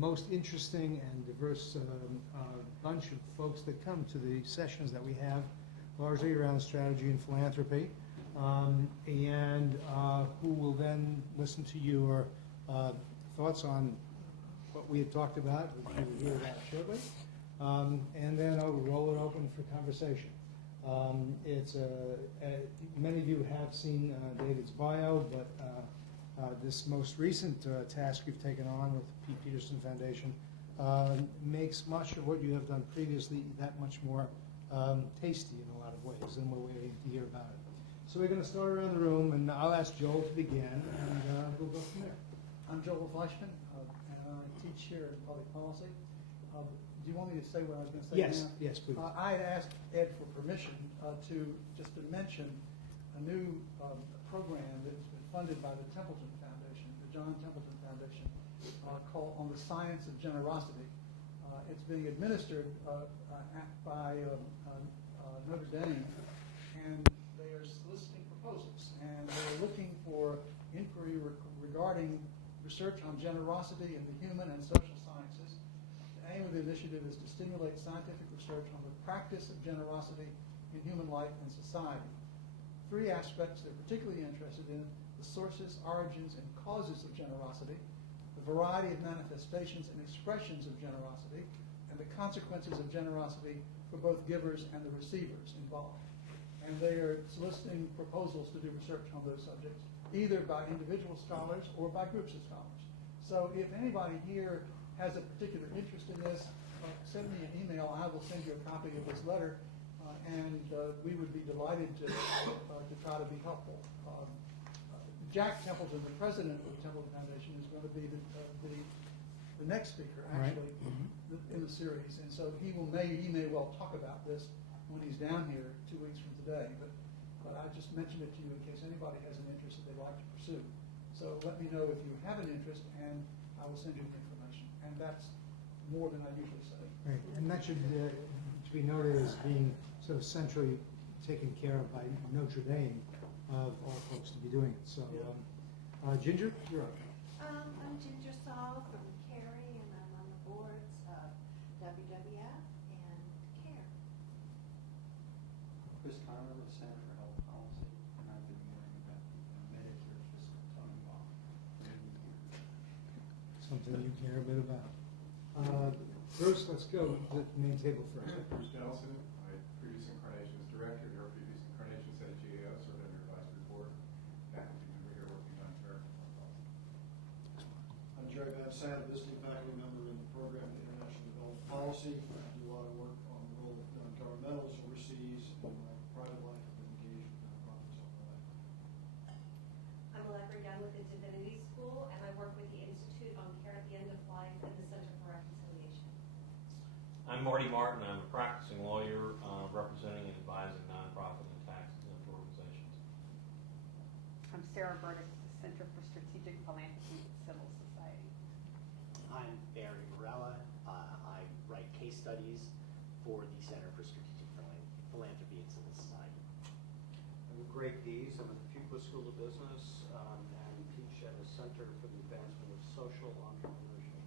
most interesting and diverse bunch of folks that come to the sessions that we have, largely around strategy and philanthropy, and who will then listen to your thoughts on what we had talked about, which you will hear about shortly, and then I'll roll it open for conversation. Many of you have seen David's bio, but this most recent task you've taken on with the P. Peterson Foundation makes much of what you have done previously that much more tasty in a lot of ways, and we're waiting to hear about it. So we're going to start around the room, and I'll ask Joel to begin, and we'll go from there. I'm Joel Fleischman, and I teach here in public policy. Do you want me to say what I was going to say Yes, now? yes, please. I had asked Ed for permission to mention a new program that's been funded by the Templeton Foundation, the John Templeton Foundation, called On the Science of Generosity. It's being administered by Notre Dame, and they are soliciting proposals, and they're looking for inquiry regarding research on generosity in the human and social sciences. The aim of the initiative is to stimulate scientific research on the practice of generosity in human life and society. Three aspects they're particularly interested in: the sources, origins, and causes of generosity, the variety of manifestations and expressions of generosity, and the consequences of generosity for both givers and the receivers involved. And they are soliciting proposals to do research on those subjects, either by individual scholars or by groups of scholars. So if anybody here has a particular interest in this, send me an email. I will send you a copy of this letter, and we would be delighted to try to be helpful. Jack Templeton, the president of the Templeton Foundation, is going to be the next speaker, actually, in the series. And so he may well talk about this when he's down here 2 weeks from today. But I just mentioned it to you in case anybody has an interest that they'd like to pursue. So let me know if you have an interest, and I will send you the information. And that's more than I usually say. Right, and that should be noted as being sort of centrally taken care of by Notre Dame of all folks to be doing it. So, Ginger, you're up. I'm Ginger Saul from Cary, and I'm on the boards of WWF and CARE. Chris Conner with Center for Health Policy, and I've been worrying about the Medicare fiscal challenges. Something you care a bit about. Bruce, let's go to the main table first. Bruce Nelson, my previous incarnation as director. Your previous incarnation said at GAO, served under advisory board. Faculty member here working on American health policy. I'm Jerry Babsad, visiting faculty member in the program of International Development Policy. I do a lot of work on the role of non-governmentals overseas. In my private life, I've been engaged with nonprofits all my life. I'm Allegra Young with the Divinity School, and I work with the Institute on Care at the End of Life and the Center for Reconciliation. I'm Marty Martin. I'm a practicing lawyer representing and advising nonprofit and tax-exempt organizations. I'm Sarah Burdick with the Center for Strategic Philanthropy and Civil Society. I'm Barry Morella. I write case studies for the Center for Strategic Philanthropy and Civil Society. I'm Greg Dees. I'm at the Fuqua School of Business and teach at a Center for the Advancement of Social Entrepreneurship.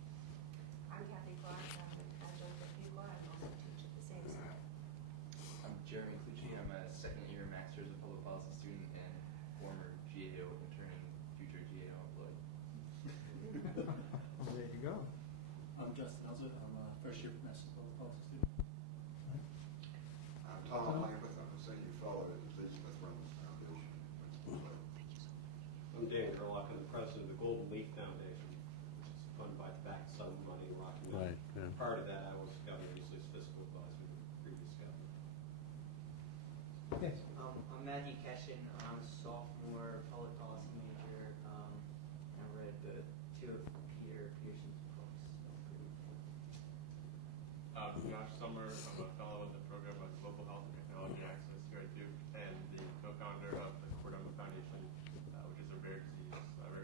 I'm Kathy Clark. I'm an adjunct at Fuqua. I also teach at the same center. I'm Jeremy Clucci. I'm a second-year Master's of Public Policy student and former GAO intern and future GAO employee. Well, there you go. I'm Justin Elzit. I'm a first-year Master's of Public Policy student. I'm Tom Lamberth. I'm a senior fellow at the Elizabeth Reynolds Foundation. I'm Dan Gerlach. I'm the president of the Golden Leaf Foundation, which is funded by Back Sun Money in Rocky Mountain. Right, yeah. Prior to that, I was Governor Easley's fiscal advisor to the previous governor. Yes. I'm Matthew Keshin. I'm a sophomore public policy major. I read two of Peter Peterson's books. Josh Summer. I'm a fellow in the program of Global Health and Technology Access here at Duke, and the co-founder of the Cordoma Foundation, which is a rare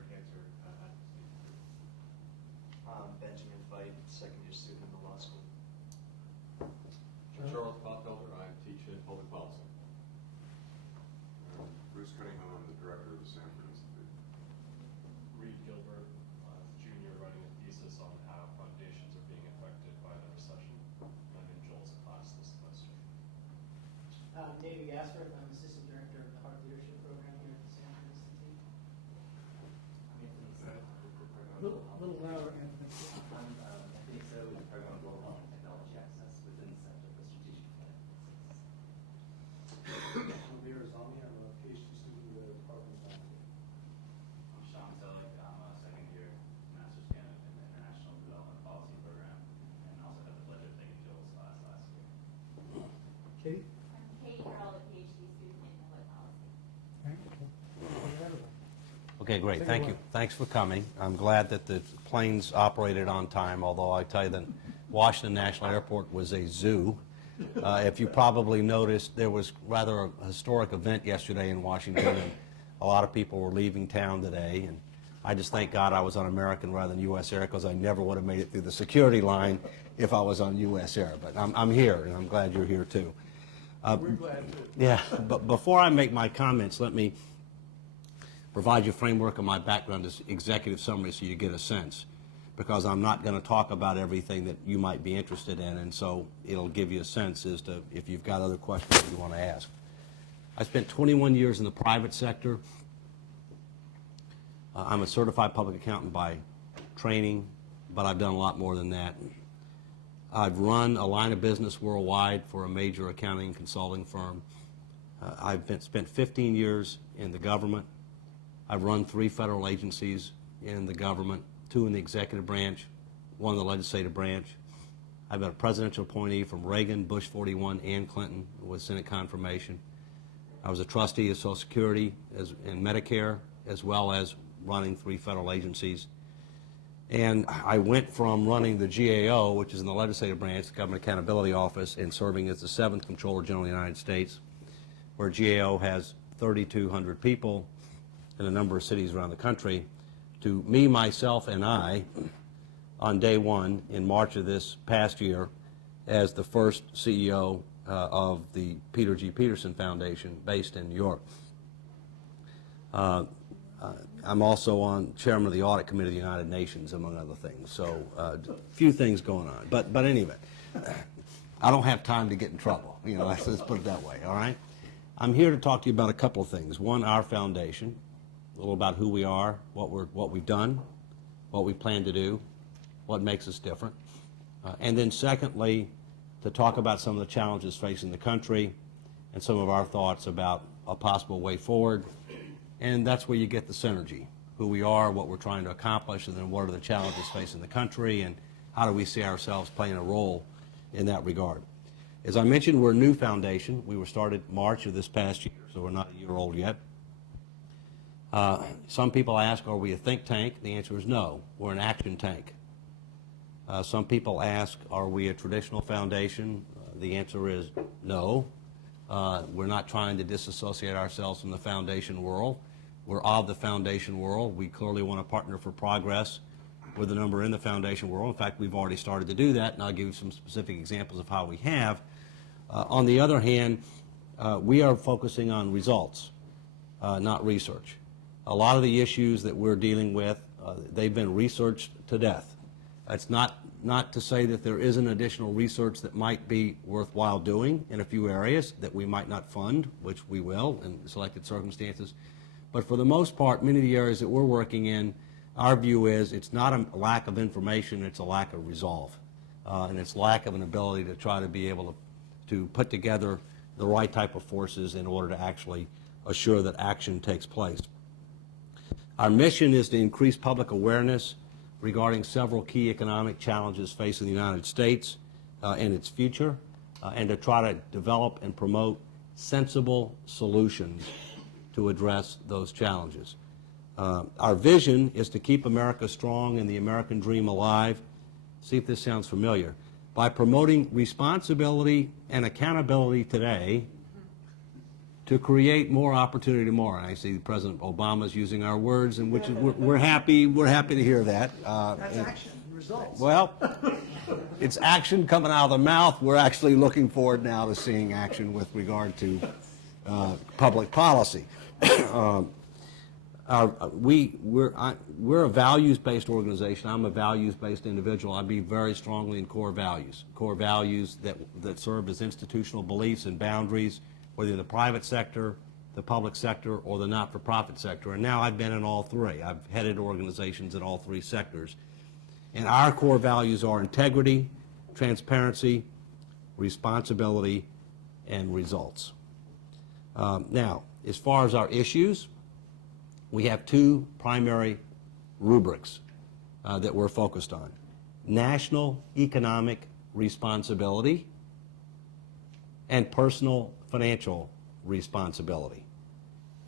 cancer advocacy group. Benjamin Veit, second-year student in the law school. Charles Potfelder. I teach in public policy. Bruce Cunningham. I'm the director of the Sanford Institute. Reed Gilbert, junior, running a thesis on how foundations David Gaspard. I'm Assistant Director of the Heart Leadership Program here at the Stanford Institute. Little louder, Anthony. I'm Anthony So with the Program on Global Health and Technology Access within the Center for Strategic Philanthropy. I'm Amir Azami. I'm a PhD student with the Department of Philanthropy. I'm Sean Selleck. I'm a second year master's candidate in the International Development Policy Program, and also had the pleasure of taking Joel's class last year. Katie? I'm Katie Carroll, a PhD student in public policy. Okay, great. Take it Thank away. you. Thanks for coming. I'm glad that the planes operated on time, although I tell you that Washington National Airport was a zoo. If you probably noticed, there was rather a historic event yesterday in Washington, and a lot of people were leaving town today. And I just thank God I was on American rather than U.S. Air, because I never would have made it through the security line if I was on U.S. Air. But I'm here, and I'm glad you're here too. We're glad to. Yeah, but before I make my comments, let me provide you a framework of my background as executive summary so you get a sense, because I'm not going to talk about everything that you might be interested in, and so it'll give you a sense as to if you've got other questions that you want to ask. I spent 21 years in the private sector. I'm a certified public accountant by training, but I've done a lot more than that. I've run a line of business worldwide for a major accounting and consulting firm. I've spent 15 years in the government. I've run 3 federal agencies in the government, 2 in the executive branch, 1 in the legislative branch. I've been a presidential appointee from Reagan, Bush 41, and Clinton with Senate confirmation. I was a trustee of Social Security and Medicare, as well as running 3 federal agencies. And I went from running the GAO, which is in the legislative branch, the Government Accountability Office, and serving as the 7th Comptroller General of the United States, where GAO has 3,200 people in a number of cities around the country, to me, myself, and I, on day 1 in March of this past year, as the first CEO of the Peter G. Peterson Foundation, based in New York. I'm also on chairman of the Audit Committee of the United Nations, among other things. So a few things going on. But anyway, I don't have time to get in trouble. You know, let's put it that way, all right? I'm here to talk to you about a couple of things. One, our foundation, a little about who we are, what we've done, what we plan to do, what makes us different. And then secondly, to talk about some of the challenges facing the country and some of our thoughts about a possible way forward. And that's where you get the synergy, who we are, what we're trying to accomplish, and then what are the challenges facing the country, and how do we see ourselves playing a role in that regard. As I mentioned, we're a new foundation. We were started March of this past year, so we're not a year old yet. Some people ask, are we a think tank? The answer is no. We're an action tank. Some people ask, are we a traditional foundation? The answer is no. We're not trying to disassociate ourselves from the foundation world. We're of the foundation world. We clearly want to partner for progress with a number in the foundation world. In fact, we've already started to do that, and I'll give you some specific examples of how we have. On the other hand, we are focusing on results, not research. A lot of the issues that we're dealing with, they've been researched to death. It's not to say that there isn't additional research that might be worthwhile doing in a few areas that we might not fund, which we will in selected circumstances. But for the most part, many of the areas that we're working in, our view is it's not a lack of information, it's a lack of resolve. And it's lack of an ability to try to be able to put together the right type of forces in order to actually assure that action takes place. Our mission is to increase public awareness regarding several key economic challenges facing the United States and its future, and to try to develop and promote sensible solutions to address those challenges. Our vision is to keep America strong and the American dream alive. See if this sounds familiar. By promoting responsibility and accountability today to create more opportunity tomorrow. And I see President Obama's using our words, and which is, we're happy to hear that. That's action, results. Well, it's action coming out of the mouth. We're actually looking forward now to seeing action with regard to public policy. We're a values-based organization. I'm a values-based individual. I believe very strongly in core values that serve as institutional beliefs and boundaries whether in the private sector, the public sector, or the not-for-profit sector. And now I've been in all three. I've headed organizations in all three sectors. And our core values are integrity, transparency, responsibility, and results. Now, as far as our issues, we have two primary rubrics that we're focused on. National economic responsibility and personal financial responsibility.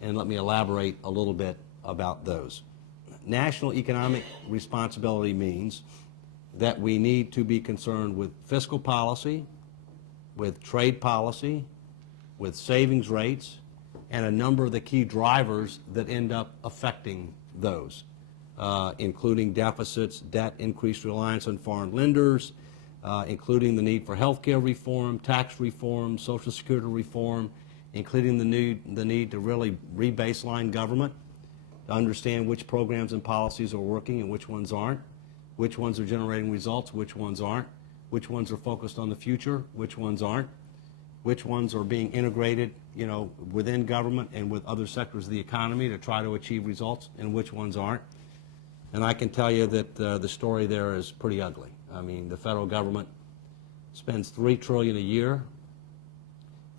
And let me elaborate a little bit about those. National economic responsibility means that we need to be concerned with fiscal policy, with trade policy, with savings rates, and a number of the key drivers that end up affecting those, including deficits, debt, increased reliance on foreign lenders, including the need for health care reform, tax reform, Social Security reform, including the need to really re-baseline government, to understand which programs and policies are working and which ones aren't, which ones are generating results, which ones aren't, which ones are focused on the future, which ones aren't, which ones are being integrated, within government and with other sectors of the economy to try to achieve results, and which ones aren't. And I can tell you that the story there is pretty ugly. I mean, the federal government spends $3 trillion a year,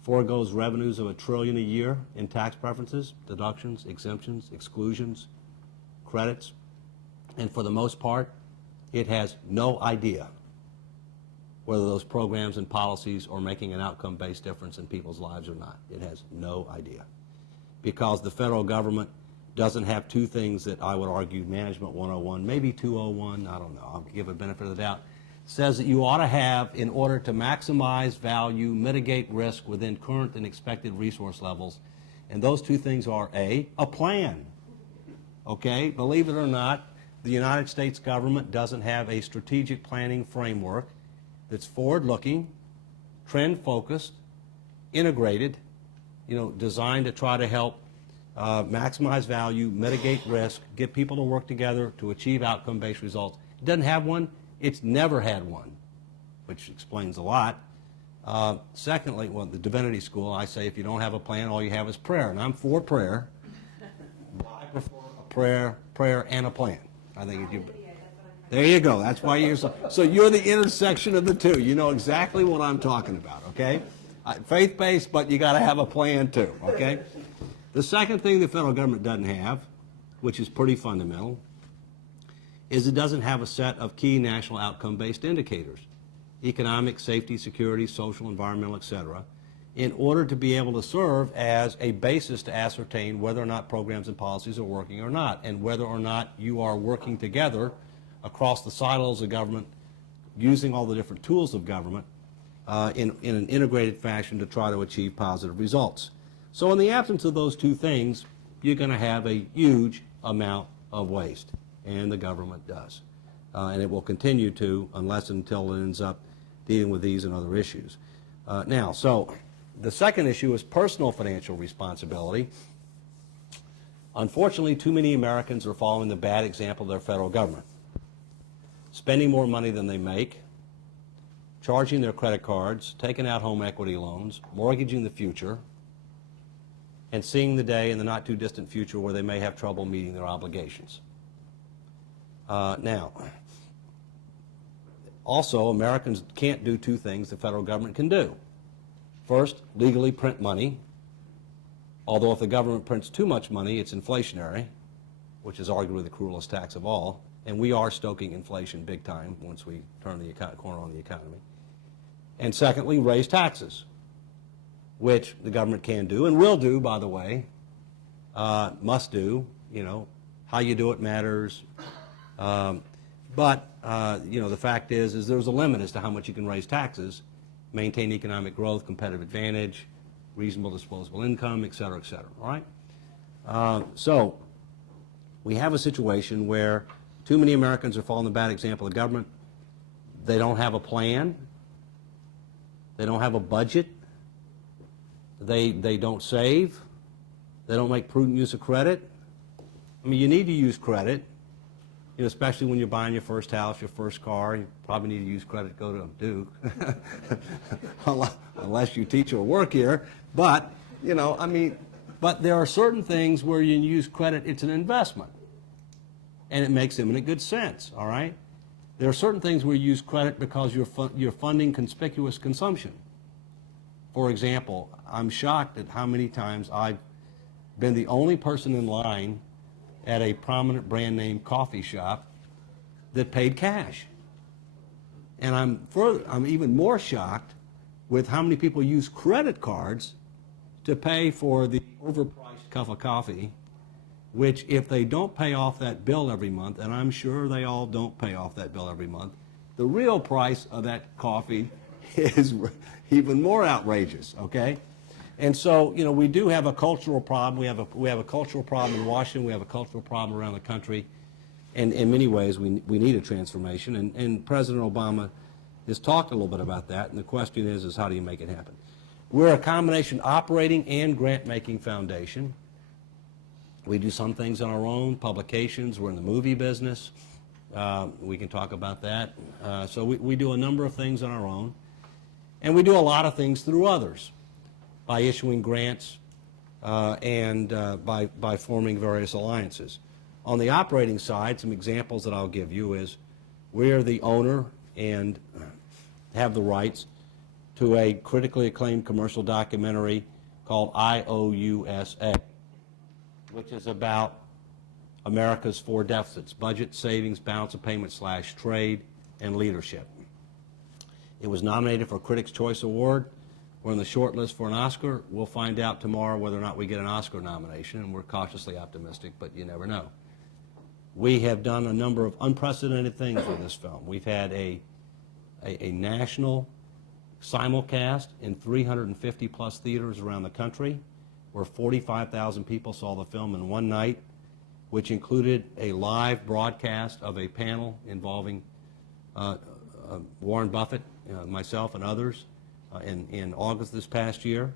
foregoes revenues of $1 trillion a year in tax preferences, deductions, exemptions, exclusions, credits, and for the most part, it has no idea whether those programs and policies are making an outcome-based difference in people's lives or not. It has no idea. Because the federal government doesn't have two things that I would argue Management 101, maybe 201, I don't know, I'll give it benefit of the doubt, says that you ought to have in order to maximize value, mitigate risk within current and expected resource levels. And those two things are a plan. Okay? Believe it or not, the United States government doesn't have a strategic planning framework that's forward-looking, trend-focused, integrated, designed to try to help maximize value, mitigate risk, get people to work together to achieve outcome-based results. It doesn't have one. It's never had one, which explains a lot. Secondly, well, the divinity school, I say if you don't have a plan, all you have is prayer. And I'm for prayer. I prefer a prayer, and a plan. I think if you... There you go. That's why you're so you're the intersection of the two. You know exactly what I'm talking about, okay? Faith-based, but you got to have a plan too, okay? The second thing the federal government doesn't have, which is pretty fundamental, is it doesn't have a set of key national outcome-based indicators, economic, safety, security, social, environmental, etc., in order to be able to serve as a basis to ascertain whether or not programs and policies are working or not, and whether or not you are working together across the silos of government, using all the different tools of government in an integrated fashion to try to achieve positive results. So in the absence of those two things, you're going to have a huge amount of waste, and the government does. And it will continue to unless until it ends up dealing with these and other issues. Now, so the second issue is personal financial responsibility. Unfortunately, too many Americans are following the bad example of their federal government, spending more money than they make, charging their credit cards, taking out home equity loans, mortgaging the future, and seeing the day in the not too distant future where they may have trouble meeting their obligations. Now, also, Americans can't do two things the federal government can do. First, legally print money, although if the government prints too much money, it's inflationary, which is arguably the cruelest tax of all. And we are stoking inflation big time once we turn the corner on the economy. And secondly, raise taxes, which the government can do and will do, by the way, must do. How you do it matters. But the fact is there's a limit as to how much you can raise taxes, maintain economic growth, competitive advantage, reasonable disposable income, et cetera, all right? So we have a situation where too many Americans are following the bad example of government. They don't have a plan. They don't have a budget. They don't save. They don't make prudent use of credit. I mean, you need to use credit, You know, especially when you're buying your first house, your first car, you probably need to use credit to go to Duke, unless you teach or work here. But, you know, I mean, but there are certain things where you use credit, it's an investment, and it makes imminent good sense, all right? There are certain things where you use credit because you're funding conspicuous consumption. For example, I'm shocked at how many times I've been the only person in line at a prominent brand name coffee shop that paid cash. And I'm even more shocked with how many people use credit cards to pay for the overpriced cup of coffee, which if they don't pay off that bill every month, and I'm sure they all don't pay off that bill every month, the real price of that coffee is even more outrageous, okay? And so, you know, we do have a cultural problem. We have a cultural problem in Washington. We have a cultural problem around the country. And in many ways, we need a transformation. And President Obama has talked a little bit about that. And the question is how do you make it happen? We're a combination operating and grant-making foundation. We do some things on our own, publications. We're in the movie business. We can talk about that. So we do a number of things on our own. And we do a lot of things through others by issuing grants and by forming various alliances. On the operating side, some examples that I'll give you is we are the owner and have the rights to a critically acclaimed commercial documentary called IOUSA, which is about America's four deficits: budget, savings, balance of payment / trade, and leadership. It was nominated for a Critics' Choice Award. We're on the short list for an Oscar. We'll find out tomorrow whether or not we get an Oscar nomination, and we're cautiously optimistic, but you never know. We have done a number of unprecedented things with this film. We've had a national simulcast in 350 plus theaters around the country, where 45,000 people saw the film in one night, which included a live broadcast of a panel involving Warren Buffett, myself, and others in August this past year.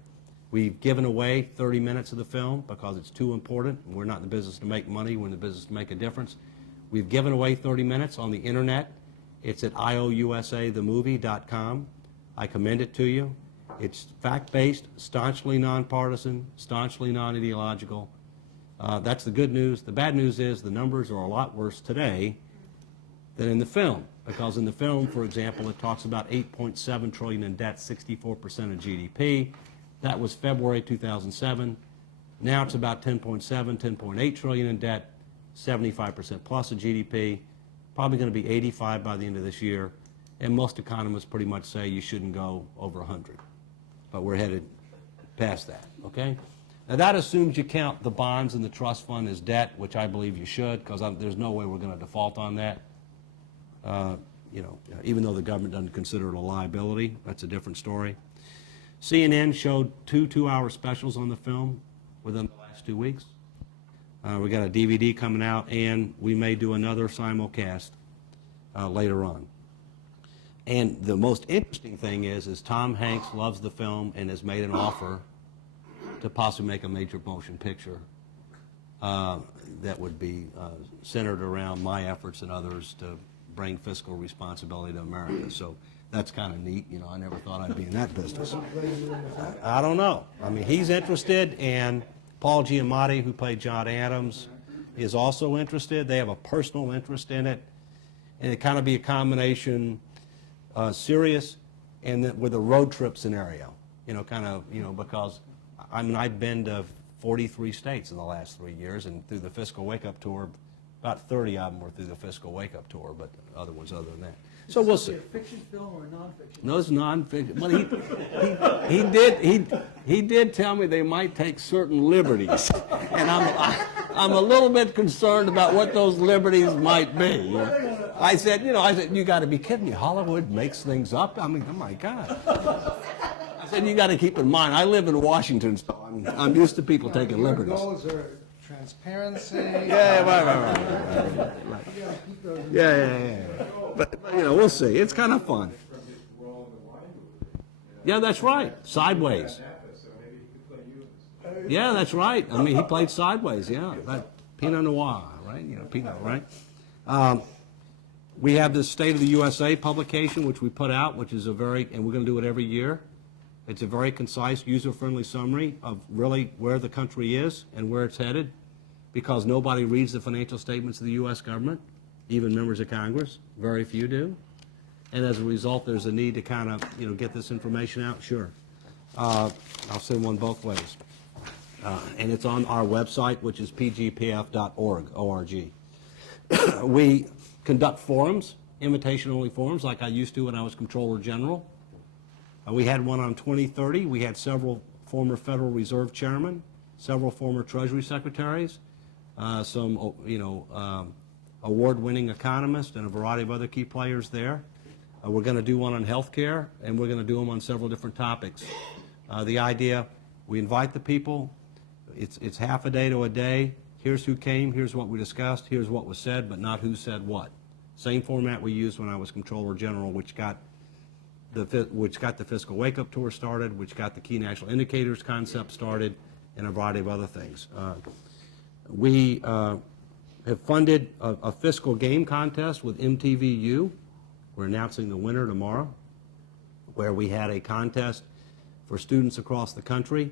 We've given away 30 minutes of the film because it's too important. We're not in the business to make money. We're in the business to make a difference. We've given away 30 minutes on the internet. It's at iousathemovie.com. I commend it to you. It's fact-based, staunchly nonpartisan, staunchly non-ideological. That's the good news. The bad news is the numbers are a lot worse today than in the film, because in the film, for example, it talks about $8.7 trillion in debt, 64% of GDP. That was February 2007. Now it's about 10.7, 10.8 trillion in debt, 75% plus of GDP, probably going to be 85 by the end of this year, and most economists pretty much say you shouldn't go over 100, but we're headed past that, okay? Now that assumes you count the bonds and the trust fund as debt, which I believe you should, because there's no way we're going to default on that. You know, even though the government doesn't consider it a liability, that's a different story. CNN showed two 2-hour specials on the film within the last 2 weeks. We got a DVD coming out, and we may do another simulcast later on. And the most interesting thing is Tom Hanks loves the film and has made an offer to possibly make a major motion picture that would be centered around my efforts and others to bring fiscal responsibility to America. So that's kind of neat. You know, I never thought I'd be in that business. I don't know. I mean, he's interested, and Paul Giamatti, who played John Adams, is also interested. They have a personal interest in it, and it kind of be a combination serious and then with a road trip scenario. You know, kind of, you know, because I mean, I've been to 43 states in the last 3 years, and through the Fiscal Wake Up Tour, about 30 of them were through the Fiscal Wake Up Tour, but other ones other than that. So we'll see. Is this a fiction film or a nonfiction? No, it's nonfiction. Well, he did tell me they might take certain liberties, and I'm a little bit concerned about what those liberties might be. I said, you got to be kidding me. Hollywood makes things up. I mean, oh my God. I said, you got to keep in mind, I live in Washington, so I'm used to people taking liberties. Your goals are transparency. Yeah, right. Yeah. But you know, we'll see. It's kind of fun. Yeah, that's right. Sideways. Yeah, that's right. I mean, he played Sideways. Yeah, that Pinot Noir, right? You know, Pinot, right? We have this State of the USA publication, which we put out, which is and we're going to do it every year. It's a very concise, user-friendly summary of really where the country is and where it's headed, because nobody reads the financial statements of the U.S. government, even members of Congress. Very few do. And as a result, there's a need to kind of, get this information out. Sure. I'll send one both ways. And it's on our website, which is pgpf.org, O-R-G. We conduct forums, invitation-only forums, like I used to when I was Comptroller General. We had one on 2030. We had several former Federal Reserve chairmen, several former Treasury secretaries, some, award-winning economists, and a variety of other key players there. We're going to do one on healthcare, and we're going to do them on several different topics. The idea, we invite the people. It's half a day to a day. Here's who came, here's what we discussed, here's what was said, but not who said what. Same format we used when I was Comptroller General, which got the Fiscal Wake-Up Tour started, which got the Key National Indicators concept started, and a variety of other things. We have funded a fiscal game contest with MTVU. We're announcing the winner tomorrow, where we had a contest for students across the country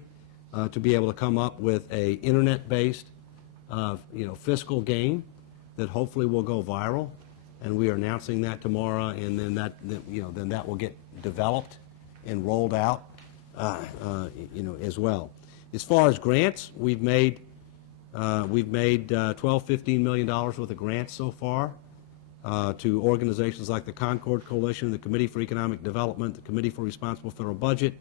to be able to come up with a internet-based fiscal game that hopefully will go viral, and we are announcing that tomorrow, and then that will get developed and rolled out, as well. As far as grants, we've made $12–15 million worth of grants so far to organizations like the Concord Coalition, the Committee for Economic Development, the Committee for Responsible Federal Budget,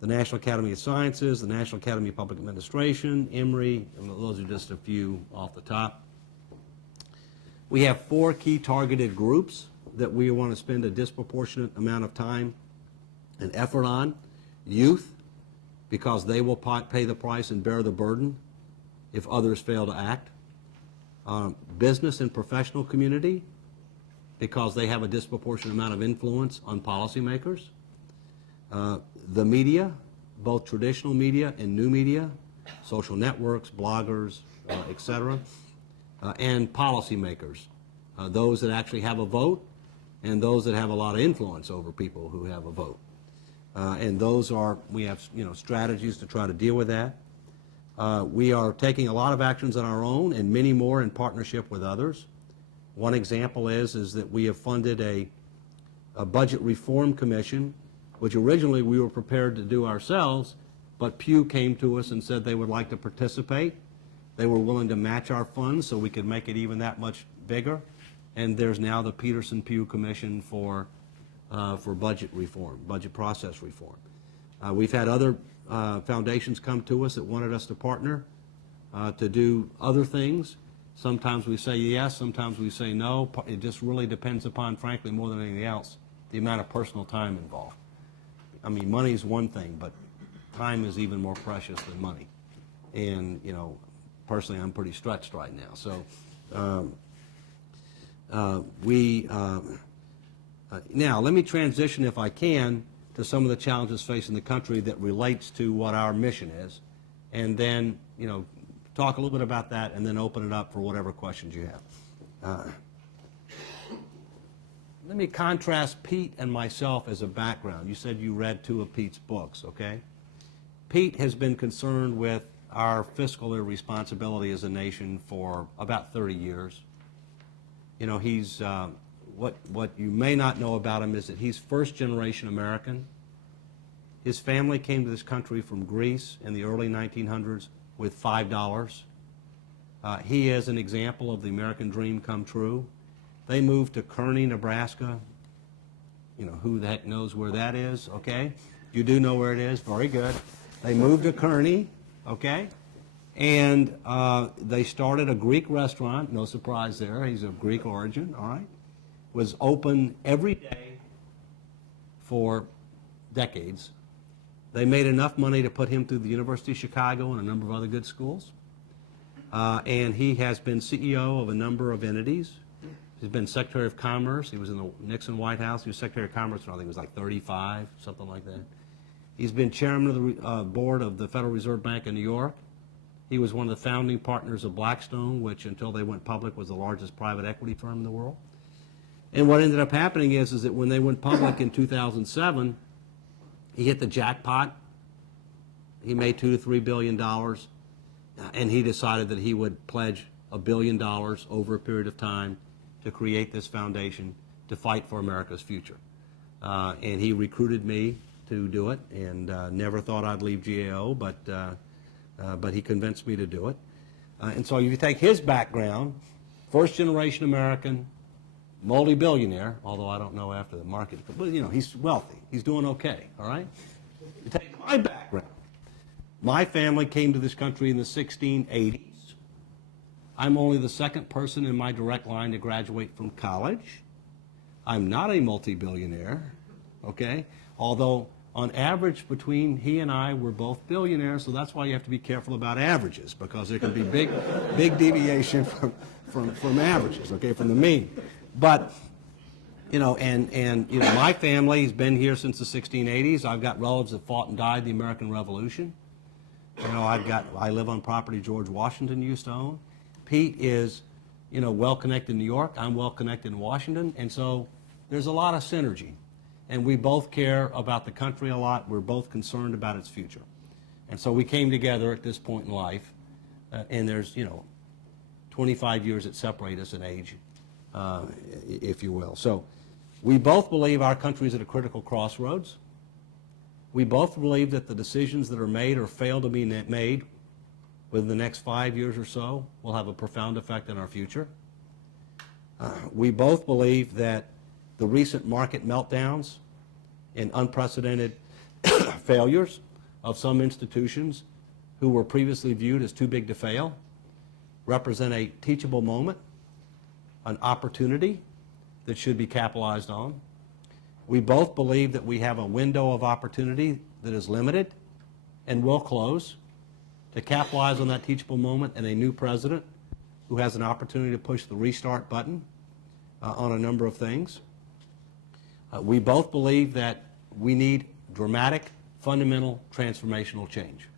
the National Academy of Sciences, the National Academy of Public Administration, Emory, and those are just a few off the top. We have 4 key targeted groups that we want to spend a disproportionate amount of time and effort on. Youth, because they will pay the price and bear the burden if others fail to act. Business and professional community, because they have a disproportionate amount of influence on policymakers. The media, both traditional media and new media, social networks, bloggers, etc., and policymakers, those that actually have a vote and those that have a lot of influence over people who have a vote. And we have strategies to try to deal with that. We are taking a lot of actions on our own and many more in partnership with others. One example is that we have funded a budget reform commission, which originally we were prepared to do ourselves, but Pew came to us and said they would like to participate. They were willing to match our funds so we could make it even that much bigger. And there's now the Peterson Pew Commission for budget reform, budget process reform. We've had other foundations come to us that wanted us to partner to do other things. Sometimes we say yes, sometimes we say no. It just really depends upon, frankly, more than anything else, the amount of personal time involved. I mean, money is one thing, but time is even more precious than money. And, personally, I'm pretty stretched right now. So now let me transition, if I can, to some of the challenges facing the country that relates to what our mission is, and then, talk a little bit about that, and then open it up for whatever questions you have. Let me contrast Pete and myself as a background. You said you read 2 of Pete's books, okay? Pete has been concerned with our fiscal irresponsibility as a nation for about 30 years. He's, what you may not know about him is that he's first-generation American. His family came to this country from Greece in the early 1900s with $5. He is an example of the American dream come true. They moved to Kearney, Nebraska. Who the heck knows where that is, okay? You do know where it is, very good. They moved to Kearney, okay? And they started a Greek restaurant, no surprise there, he's of Greek origin, all right? Was open every day for decades. They made enough money to put him through the University of Chicago and a number of other good schools. And he has been CEO of a number of entities. He's been Secretary of Commerce. He was in the Nixon White House. He was Secretary of Commerce when I think it was like 35, something like that. He's been chairman of the board of the Federal Reserve Bank of New York. He was one of the founding partners of Blackstone, which until they went public was the largest private equity firm in the world. And what ended up happening is that when they went public in 2007, he hit the jackpot. He made $2 to $3 billion, and he decided that he would pledge $1 billion over a period of time to create this foundation to fight for America's future. And he recruited me to do it, and never thought I'd leave GAO, but he convinced me to do it. And so if you take his background, first-generation American, multi-billionaire, although I don't know after the market, but you know, he's wealthy. He's doing okay, all right? You take my background. My family came to this country in the 1680s. I'm only the second person in my direct line to graduate from college. I'm not a multi-billionaire, okay? Although on average between he and I, we're both billionaires, so that's why you have to be careful about averages, because there can be big deviation from averages, okay, from the mean. But, you know, and you know, my family's been here since the 1680s. I've got relatives that fought and died in the American Revolution. You know, I live on property George Washington used to own. Pete is, you know, well-connected in New York. I'm well-connected in Washington. And so there's a lot of synergy. And we both care about the country a lot. We're both concerned about its future. And so we came together at this point in life. And there's, you know, 25 years that separate us in age, if you will. So we both believe our country is at a critical crossroads. We both believe that the decisions that are made or fail to be made within the next 5 years or so will have a profound effect on our future. We both believe that the recent market meltdowns and unprecedented failures of some institutions who were previously viewed as too big to fail represent a teachable moment, an opportunity that should be capitalized on. We both believe that we have a window of opportunity that is limited and will close to capitalize on that teachable moment and a new president who has an opportunity to push the restart button on a number of things. We both believe that we need dramatic, fundamental, transformational change.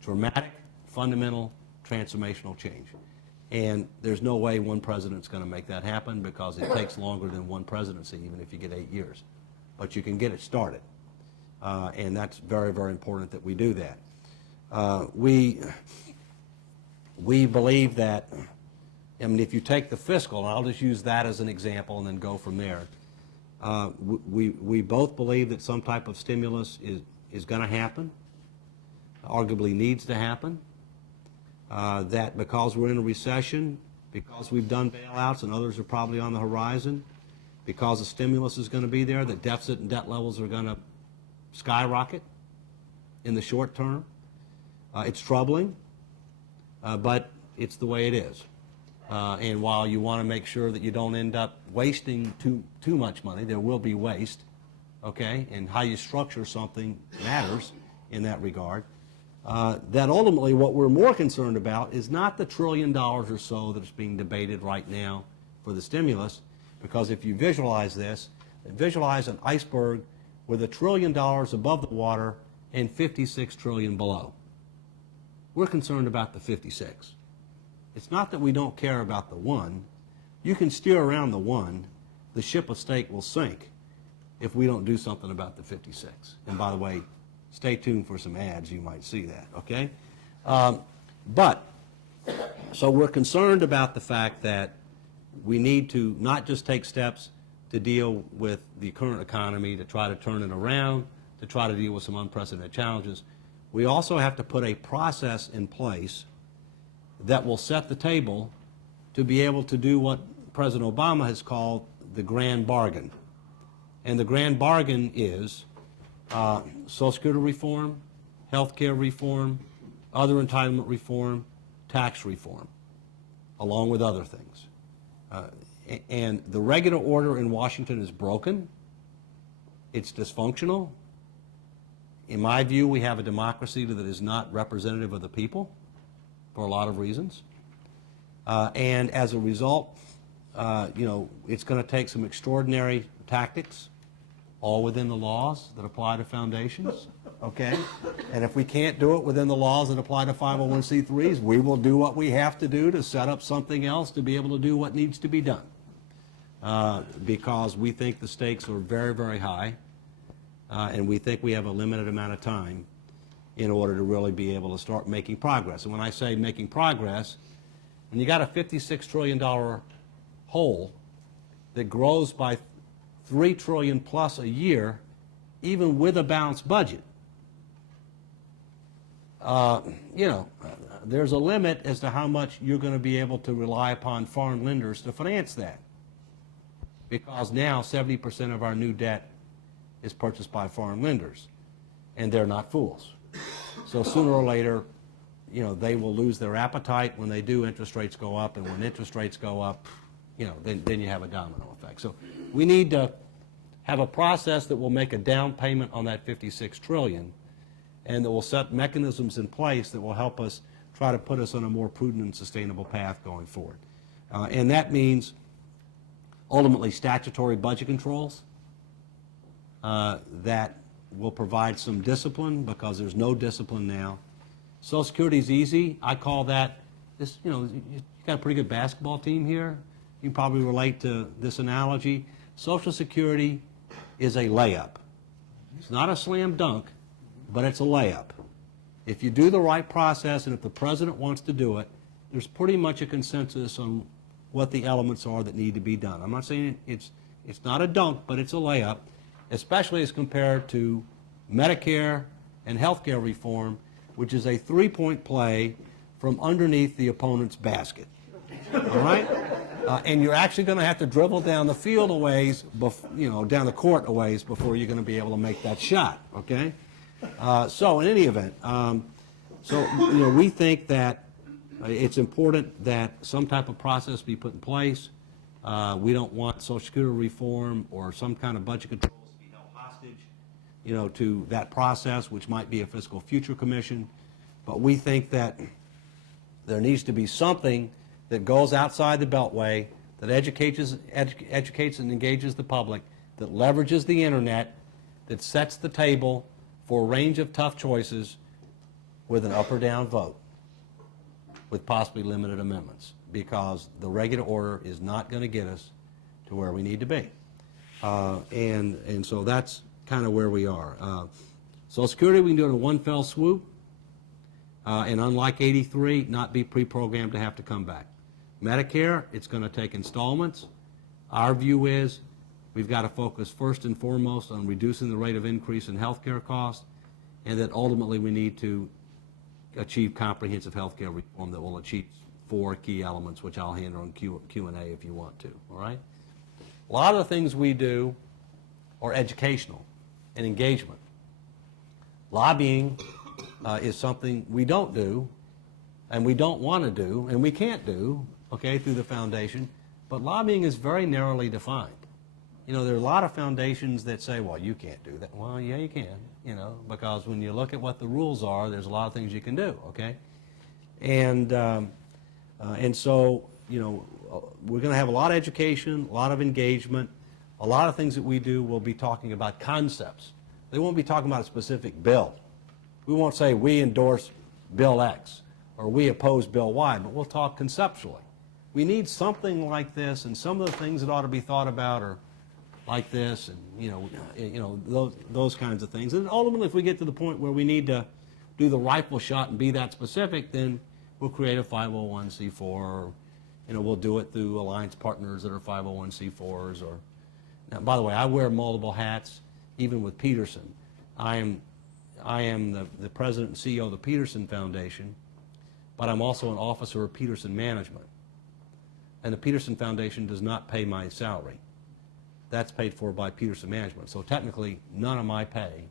Dramatic, fundamental, transformational change. And there's no way one president's going to make that happen, because it takes longer than one presidency, even if you get 8 years. But you can get it started. And that's very, very important that we do that. We believe that, I mean, if you take the fiscal, and I'll just use that as an example and then go from there. We both believe that some type of stimulus is going to happen, arguably needs to happen. That because we're in a recession, because we've done bailouts and others are probably on the horizon, because the stimulus is going to be there, that deficit and debt levels are going to skyrocket in the short term. It's troubling, but it's the way it is. And while you want to make sure that you don't end up wasting too much money, there will be waste, okay? And how you structure something matters in that regard. That ultimately what we're more concerned about is not the $1 trillion or so that's being debated right now for the stimulus, because if you visualize this, visualize an iceberg with $1 trillion above the water and 56 trillion below. We're concerned about the 56. It's not that we don't care about the 1. You can steer around the 1. The ship of state will sink if we don't do something about the 56. And by the way, stay tuned for some ads. You might see that, okay? So we're concerned about the fact that we need to not just take steps to deal with the current economy, to try to turn it around, to try to deal with some unprecedented challenges. We also have to put a process in place that will set the table to be able to do what President Obama has called the grand bargain. And the grand bargain is Social Security reform, health care reform, other entitlement reform, tax reform, along with other things. And the regular order in Washington is broken. It's dysfunctional. In my view, we have a democracy that is not representative of the people for a lot of reasons. And as a result, you know, it's going to take some extraordinary tactics all within the laws that apply to foundations, okay? And if we can't do it within the laws that apply to 501c3s, we will do what we have to do to set up something else to be able to do what needs to be done. Because we think the stakes are very, very high, and we think we have a limited amount of time in order to really be able to start making progress. And when I say making progress, when you got a $56 trillion hole that grows by $3 trillion plus a year, even with a balanced budget, there's a limit as to how much you're going to be able to rely upon foreign lenders to finance that. Because now 70% of our new debt is purchased by foreign lenders, and they're not fools. So sooner or later, they will lose their appetite. When they do, interest rates go up, and when interest rates go up, then you have a domino effect. So we need to have a process that will make a down payment on that $56 trillion, and that will set mechanisms in place that will help us try to put us on a more prudent and sustainable path going forward. And that means ultimately statutory budget controls that will provide some discipline, because there's no discipline now. Social Security is easy. I call that this. You got a pretty good basketball team here. You can probably relate to this analogy. Social Security is a layup. It's not a slam dunk, but it's a layup. If you do the right process, and if the president wants to do it, there's pretty much a consensus on what the elements are that need to be done. I'm not saying it's not a dunk, but it's a layup, especially as compared to Medicare and health care reform, which is a three-point play from underneath the opponent's basket. All right? And you're actually going to have to dribble down the field a ways, down the court a ways before you're going to be able to make that shot, okay? So in any event, we think that it's important that some type of process be put in place. We don't want Social Security reform or some kind of budget controls to be held hostage, to that process, which might be a fiscal future commission. But we think that there needs to be something that goes outside the Beltway, that educates and engages the public, that leverages the internet, that sets the table for a range of tough choices with an up or down vote, with possibly limited amendments, because the regular order is not going to get us to where we need to be. And so that's kind of where we are. Social Security, we can do it in one fell swoop, and unlike 83, not be pre-programmed to have to come back. Medicare, it's going to take installments. Our view is we've got to focus first and foremost on reducing the rate of increase in health care costs, and that ultimately we need to achieve comprehensive health care reform that will achieve 4 key elements, which I'll handle on Q&A if you want to, all right? A lot of the things we do are educational and engagement. Lobbying is something we don't do, and we don't want to do, and we can't do, okay, through the foundation, but lobbying is very narrowly defined. There are a lot of foundations that say, well, you can't do that. Well, yeah, you can, because when you look at what the rules are, there's a lot of things you can do, okay? And so, we're going to have a lot of education, a lot of engagement. A lot of things that we do will be talking about concepts. They won't be talking about a specific bill. We won't say we endorse Bill X or we oppose Bill Y, but we'll talk conceptually. We need something like this, and some of the things that ought to be thought about are like this, and those kinds of things. And ultimately, if we get to the point where we need to do the rifle shot and be that specific, then we'll create a 501c4, or we'll do it through alliance partners that are 501c4s. Or now, by the way, I wear multiple hats, even with Peterson. I am the president and CEO of the Peterson Foundation, but I'm also an officer of Peterson Management. And the Peterson Foundation does not pay my salary. That's paid for by Peterson Management. So technically, none of my pay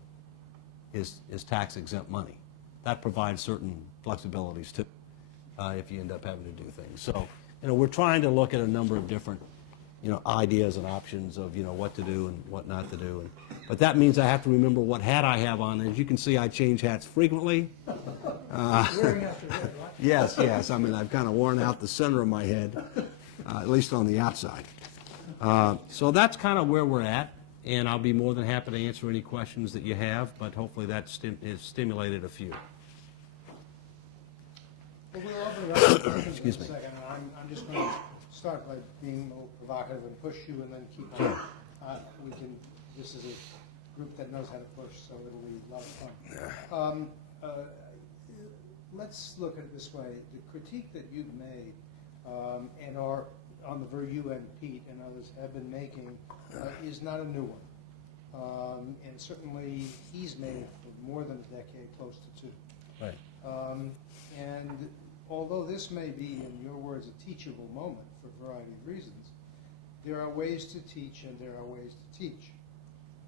is tax-exempt money. That provides certain flexibilities too, if you end up having to do things. So, we're trying to look at a number of different, ideas and options of, what to do and what not to do. But that means I have to remember what hat I have on. As you can see, I change hats frequently. Wearing out your head, right? Yes. I mean, I've kind of worn out the center of my head, at least on the outside. So that's kind of where we're at. and I'll be more than happy to answer any questions that you have, but hopefully that has stimulated a few. Well, we'll open it up for questions in Excuse a me. second. I'm just going to start by being a little provocative and push you and then keep on. Sure. This is a group that knows how to push, so it'll be a lot of fun. Let's look at it this way. The critique that you've made and are on the you and Pete and others have been making is not a new one. And certainly he's made it for more than a decade, close to 2. Right. And although this may be, in your words, a teachable moment for a variety of reasons, there are ways to teach and there are ways to teach.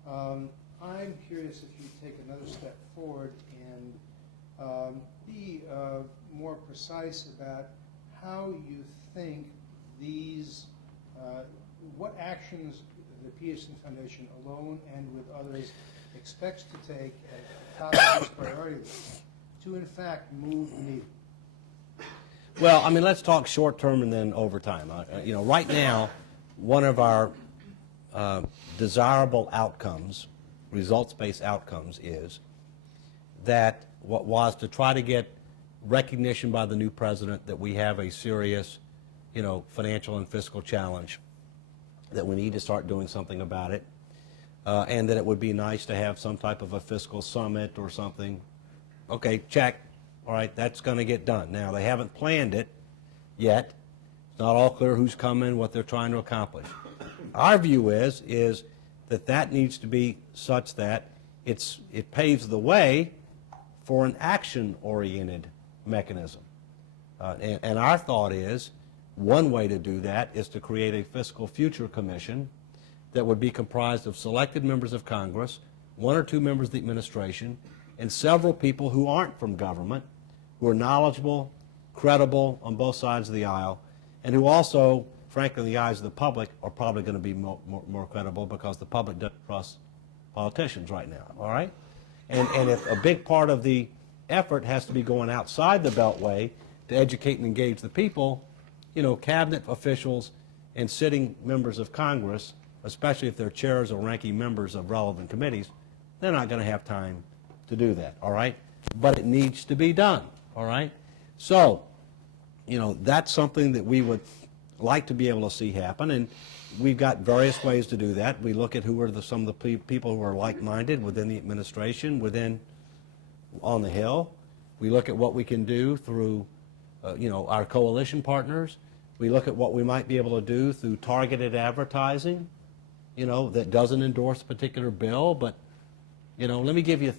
I'm curious if you take another step forward and be more precise about how you think these, what actions the Peterson Foundation alone and with others expects to take at the top of its priority list to in fact move the needle. Well, I mean, let's talk short term and then over time. Right now, one of our desirable outcomes, results-based outcomes, is that what was to try to get recognition by the new president that we have a serious, financial and fiscal challenge, that we need to start doing something about it, and that it would be nice to have some type of a fiscal summit or something. Okay, check. All right, that's going to get done. Now, they haven't planned it yet. It's not all clear who's coming, what they're trying to accomplish. Our view is that needs to be such that it paves the way for an action-oriented mechanism. And our thought is one way to do that is to create a Fiscal Future Commission that would be comprised of selected members of Congress, 1 or 2 members of the administration, and several people who aren't from government, who are knowledgeable, credible on both sides of the aisle, and who also, frankly, in the eyes of the public, are probably going to be more credible because the public doesn't trust politicians right now, all right? And if a big part of the effort has to be going outside the Beltway to educate and engage the people, cabinet officials and sitting members of Congress, especially if they're chairs or ranking members of relevant committees, they're not going to have time to do that, all right? But it needs to be done, all right? So, that's something that we would like to be able to see happen, and we've got various ways to do that. We look at who are some of the people who are like-minded within the administration, on the Hill. We look at what we can do through, our coalition partners. We look at what we might be able to do through targeted advertising, that doesn't endorse a particular bill, but let me give you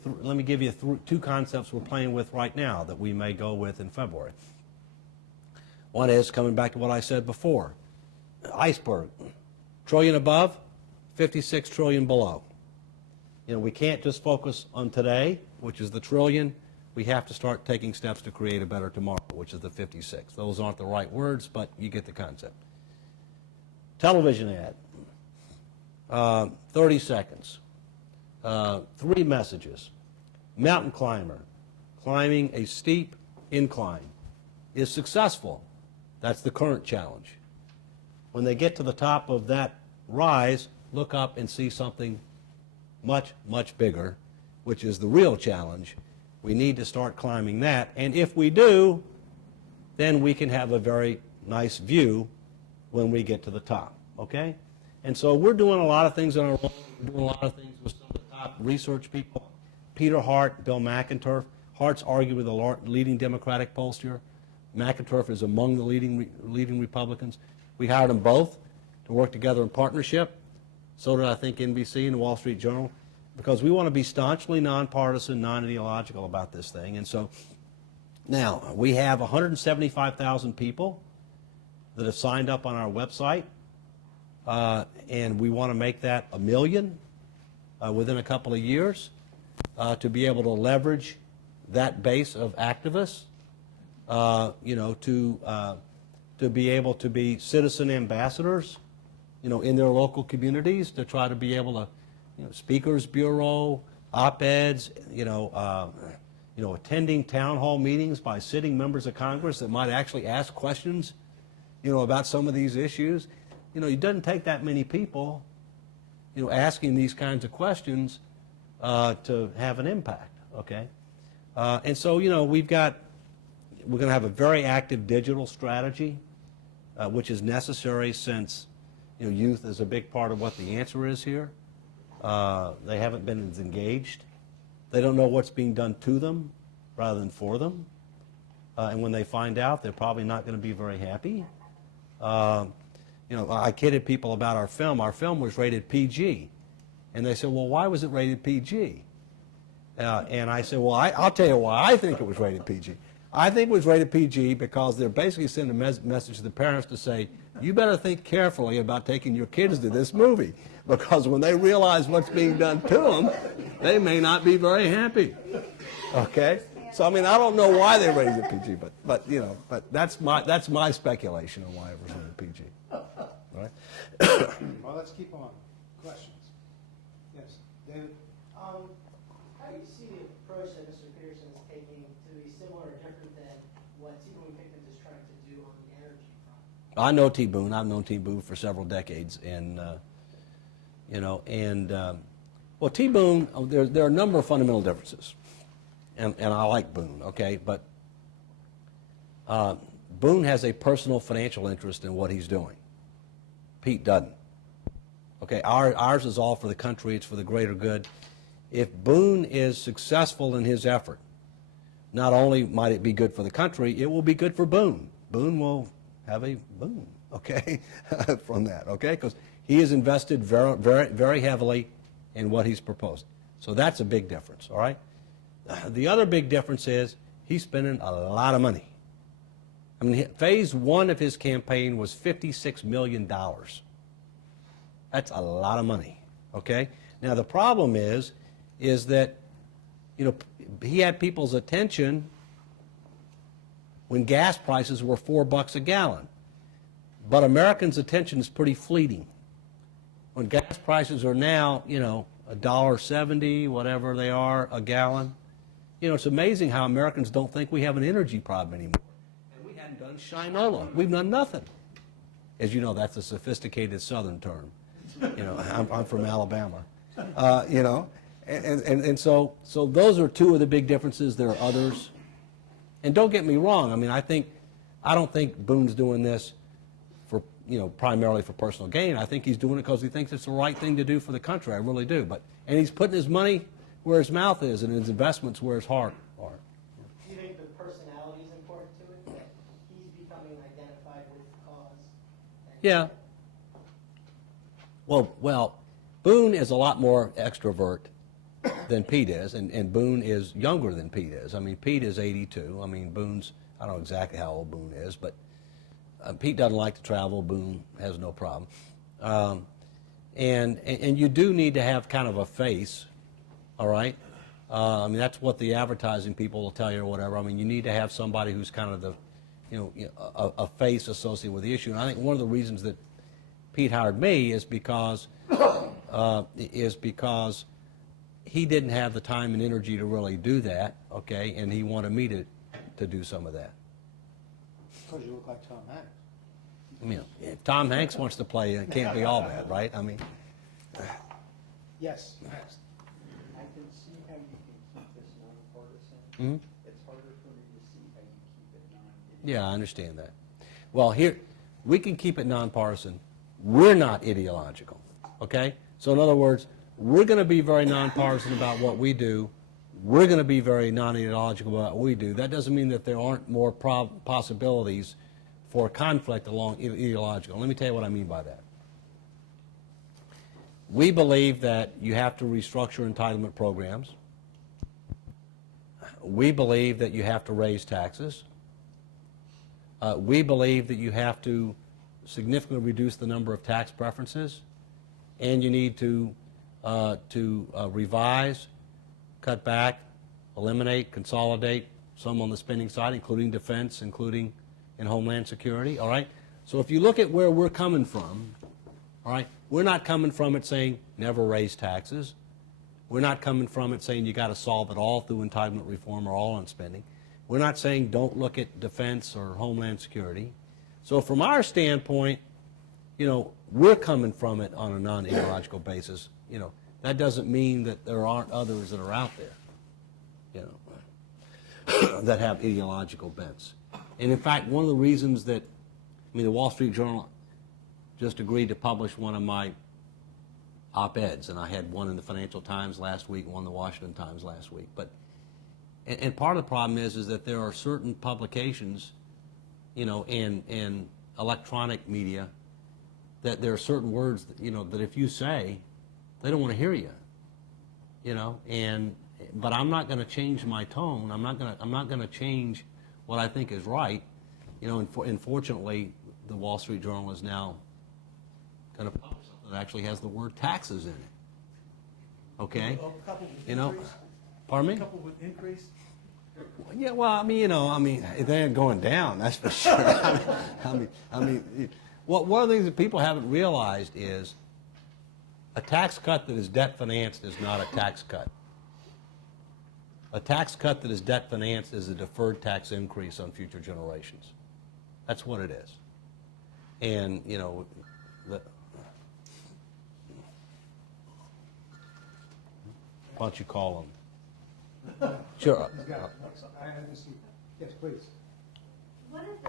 2 concepts we're playing with right now that we may go with in February. One is coming back to what I said before. Iceberg, trillion above, 56 trillion below. We can't just focus on today, which is the trillion. We have to start taking steps to create a better tomorrow, which is the 56. Those aren't the right words, but you get the concept. Television ad, 30 seconds. 3 messages. Mountain climber, climbing a steep incline, is successful. That's the current challenge. When they get to the top of that rise, look up and see something much, much bigger, which is the real challenge. We need to start climbing that, and if we do, then we can have a very nice view when we get to the top, okay? And so we're doing a lot of things on our own. We're doing a lot of things with some of the top research people. Peter Hart, Bill McInturf. Hart's arguably the leading Democratic pollster. McInturf is among the leading Republicans. We hired them both to work together in partnership. So did, I think, NBC and the Wall Street Journal, because we want to be staunchly nonpartisan, non-ideological about this thing. And so now we have 175,000 people that have signed up on our website, and we want to make that 1 million within a couple of years to be able to leverage that base of activists, to be able to be citizen ambassadors, in their local communities, to try to be able to, speakers bureau, op-eds, attending town hall meetings by sitting members of Congress that might actually ask questions, about some of these issues. It doesn't take that many people, asking these kinds of questions to have an impact, okay? And so, we're going to have a very active digital strategy, which is necessary since, youth is a big part of what the answer is here. They haven't been as engaged. They don't know what's being done to them rather than for them. And when they find out, they're probably not going to be very happy. I kidded people about our film. Our film was rated PG. And they said, well, why was it rated PG? And I said, well, I'll tell you why I think it was rated PG. I think it was rated PG because they're basically sending a message to the parents to say, you better think carefully about taking your kids to this movie, because when they realize what's being done to them, they may not be very happy. Okay? So, I don't know why they raised it PG, but that's my speculation on why it was rated PG. All right? Well, let's keep on. Questions? Yes, David? How do you see the approach that Mr. Peterson is taking to be similar or different than what T. Boone Pickens is trying to do on the energy front? I know T. Boone. I've known T. Boone for several decades, and well, T. Boone, there are a number of fundamental differences, and I like Boone, okay, but Boone has a personal financial interest in what he's doing. Pete doesn't. Okay, ours is all for the country. It's for the greater good. If Boone is successful in his effort, not only might it be good for the country, it will be good for Boone. Boone will have a boom, okay, from that, okay, because he has invested very, very, very heavily in what he's proposed. So that's a big difference, all right? The other big difference is he's spending a lot of money. Phase one of his campaign was $56 million. That's a lot of money, okay? Now, the problem is that, he had people's attention when gas prices were $4 a gallon. But Americans' attention is pretty fleeting. When gas prices are now, $1.70, whatever they are, a gallon, it's amazing how Americans don't think we have an energy problem anymore. And we hadn't done Shinola. We've done nothing. As you know, that's a sophisticated Southern term. I'm from Alabama. And so those are two of the big differences. There are others. And don't get me wrong. I don't think Boone's doing this for, primarily for personal gain. I think he's doing it because he thinks it's the right thing to do for the country. I really do. And he's putting his money where his mouth is and his investments where his heart are. Do you think the personality is important to it? That he's becoming identified with the cause? Yeah. Well, Boone is a lot more extrovert than Pete is, and Boone is younger than Pete is. Pete is 82. Boone's, I don't know exactly how old Boone is, but Pete doesn't like to travel. Boone has no problem. And you do need to have kind of a face, all right? That's what the advertising people will tell you or whatever. You need to have somebody who's kind of a face associated with the issue. And I think one of the reasons that Pete hired me is because he didn't have the time and energy to really do that, okay, and he wanted me to do some of that. Because you look like Tom Hanks. If Tom Hanks wants to play, it can't be all bad, right? Yes, next. I can see how you can keep this nonpartisan. Mm-hmm. It's harder for me to see how you keep it non-ideological. Yeah, I understand that. Well, here, we can keep it nonpartisan. We're not ideological, okay? So in other words, we're going to be very nonpartisan about what we do. We're going to be very non-ideological about what we do. That doesn't mean that there aren't more possibilities for conflict along ideological. Let me tell you what I mean by that. We believe that you have to restructure entitlement programs. We believe that you have to raise taxes. We believe that you have to significantly reduce the number of tax preferences, and you need to revise, cut back, eliminate, consolidate some on the spending side, including defense, including in Homeland Security, all right? So if you look at where we're coming from, all right, we're not coming from it saying never raise taxes. We're not coming from it saying you got to solve it all through entitlement reform or all on spending. We're not saying don't look at defense or Homeland Security. So from our standpoint, we're coming from it on a non-ideological basis. That doesn't mean that there aren't others that are out there, that have ideological bents. And in fact, one of the reasons that, the Wall Street Journal just agreed to publish one of my op-eds, and I had one in the Financial Times last week and one in the Washington Times last week. And part of the problem is that there are certain publications, and electronic media, that there are certain words that, that if you say, they don't want to hear you. But I'm not going to change my tone. I'm not going to change what I think is right. And fortunately, the Wall Street Journal is now going to publish something that actually has the word taxes in it. Okay? Coupled with You know, increase? pardon me? Coupled with increase? Yeah, well, they ain't going down, that's for sure. One of the things that people haven't realized is a tax cut that is debt financed is not a tax cut. A tax cut that is debt financed is a deferred tax increase on future generations. That's what it is. And, why don't you call them? Sure. Yes, please. One of the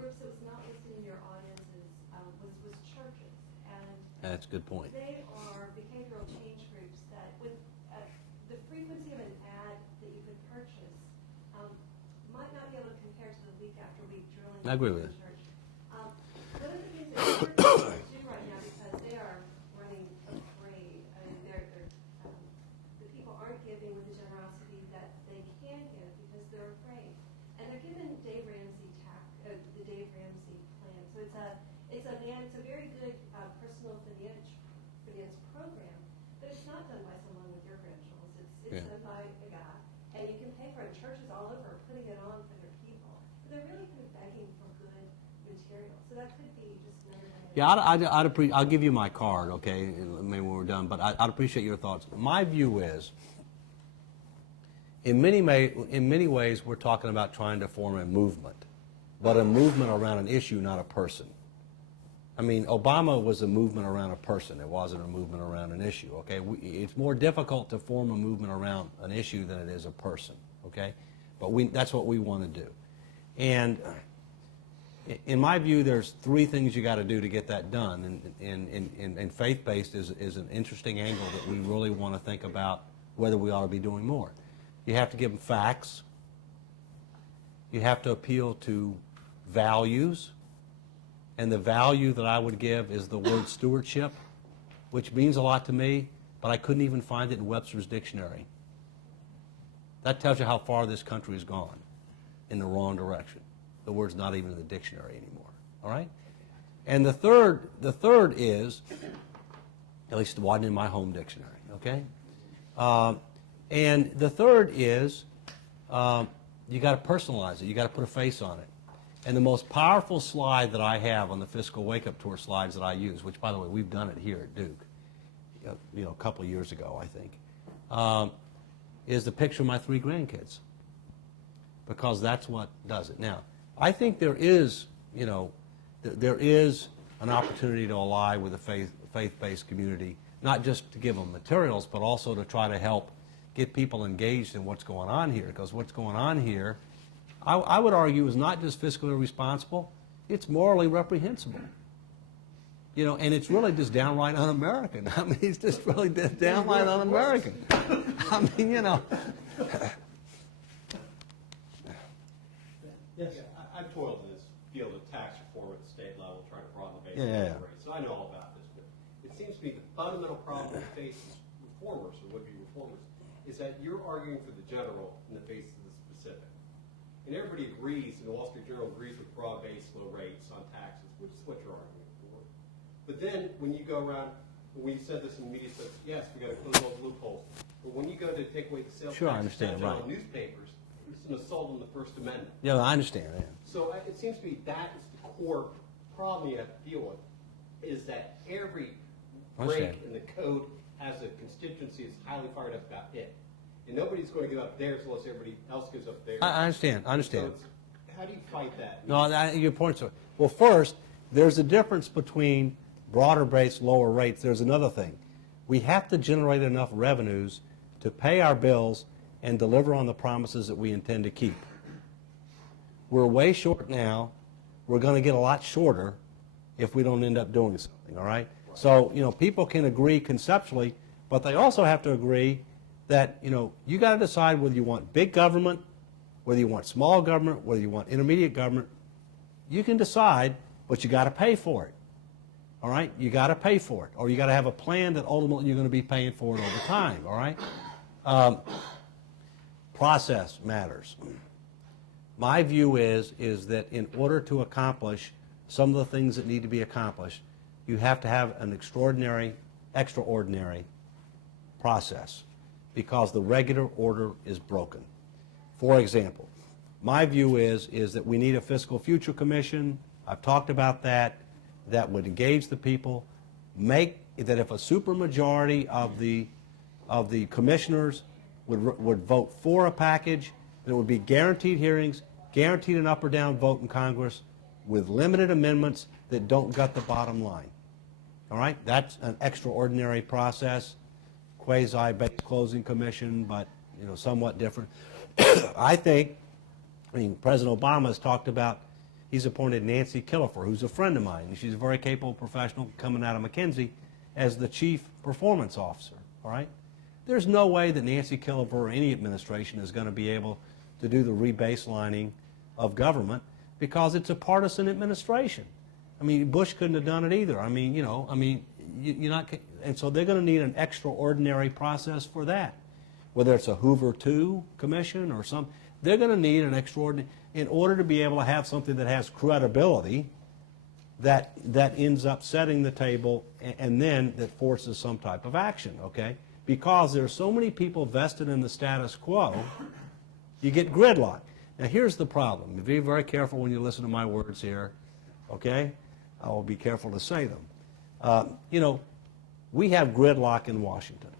groups that was not listed in your audiences was churches, and That's a good point. they are behavioral change groups that, with the frequency of an ad that you could purchase, might not be able to compare to the week after week drilling. I agree with it. Church. One of the things that churches do right now, because they are running afraid, the people aren't giving with the generosity that they can give because they're afraid, and they're given Dave Ramsey the Dave Ramsey plan. So it's a very good personal finance program, but it's not done by someone with your credentials. It's done by a guy, and you can pay for it. Churches all over are putting it on for their people, but they're really kind of begging for good material. So that could be just another way. Yeah, I'll give you my card, okay, maybe when we're done, but I'd appreciate your thoughts. My view is, in many ways, we're talking about trying to form a movement, but a movement around an issue, not a person. Obama was a movement around a person. It wasn't a movement around an issue, okay? It's more difficult to form a movement around an issue than it is a person, okay? But that's what we want to do. And in my view, there's three things you got to do to get that done, and faith-based is an interesting angle that we really want to think about whether we ought to be doing more. You have to give them facts. You have to appeal to values, and the value that I would give is the word stewardship, which means a lot to me, but I couldn't even find it in Webster's dictionary. That tells you how far this country has gone in the wrong direction. The word's not even in the dictionary anymore, all right? And the third is, at least it wasn't in my home dictionary, okay? And the third is, you got to personalize it. You got to put a face on it. And the most powerful slide that I have on the Fiscal Wake-Up Tour slides that I use, which, by the way, we've done it here at Duke, a couple of years ago, I think, is the picture of my 3 grandkids, because that's what does it. Now, I think there is an opportunity to ally with the faith-based community, not just to give them materials, but also to try to help get people engaged in what's going on here, because what's going on here, I would argue, is not just fiscally irresponsible, it's morally reprehensible. And it's really just downright un-American. It's just really downright un-American. Yes. I've toiled in this field of tax reform at the state level, trying to broaden the base of the rate, so I know all about this. But it seems to me the fundamental problem that faces reformers, or would-be reformers, is that you're arguing for the general in the face of the specific. And everybody agrees, and the Wall Street Journal agrees with broad-based low rates on taxes, which is what you're arguing for. But then when you go around, when you said this in the media, says, yes, we got to close all the loopholes. But when you go to take away the sales Sure, I tax understand, exemption right. on newspapers, it's an assault on the First Amendment. Yeah, I understand. Yeah. So it seems to me that is the core problem you have to deal with, is that every break in the code has a constituency that's highly fired up about it. And nobody's going to give up theirs unless everybody else gives up theirs. I understand. So how do you fight that? No, your point's well. First, There's a difference between broader base, lower rates. There's another thing. We have to generate enough revenues to pay our bills and deliver on the promises that we intend to keep. We're way short now. We're going to get a lot shorter if we don't end up doing something, all right? So, people can agree conceptually, but they also have to agree that, you got to decide whether you want big government, whether you want small government, whether you want intermediate government. You can decide, but you got to pay for it, all right? You got to pay for it, or you got to have a plan that ultimately you're going to be paying for it over time, all right? Process matters. My view is that in order to accomplish some of the things that need to be accomplished, you have to have an extraordinary process because the regular order is broken. For example, my view is that we need a Fiscal Future Commission. I've talked about that. That would engage the people. Make that if a supermajority of the commissioners would vote for a package, there would be guaranteed hearings, guaranteed an up or down vote in Congress with limited amendments that don't gut the bottom line. All right? That's an extraordinary process, quasi-based closing commission, but somewhat different. President Obama has talked about, he's appointed Nancy Killefer, who's a friend of mine, and she's a very capable professional coming out of McKinsey, as the chief performance officer. All right? There's no way that Nancy Killefer or any administration is going to be able to do the rebaselining of government because it's a partisan administration. Bush couldn't have done it either. You're not, and so they're going to need an extraordinary process for that. Whether it's a Hoover II commission or some, they're going to need an extraordinary, in order to be able to have something that has credibility, that ends up setting the table and then that forces some type of action, okay? Because there are so many people vested in the status quo, you get gridlock. Now here's the problem. Be very careful when you listen to my words here, okay? I will be careful to say them. We have gridlock in Washington.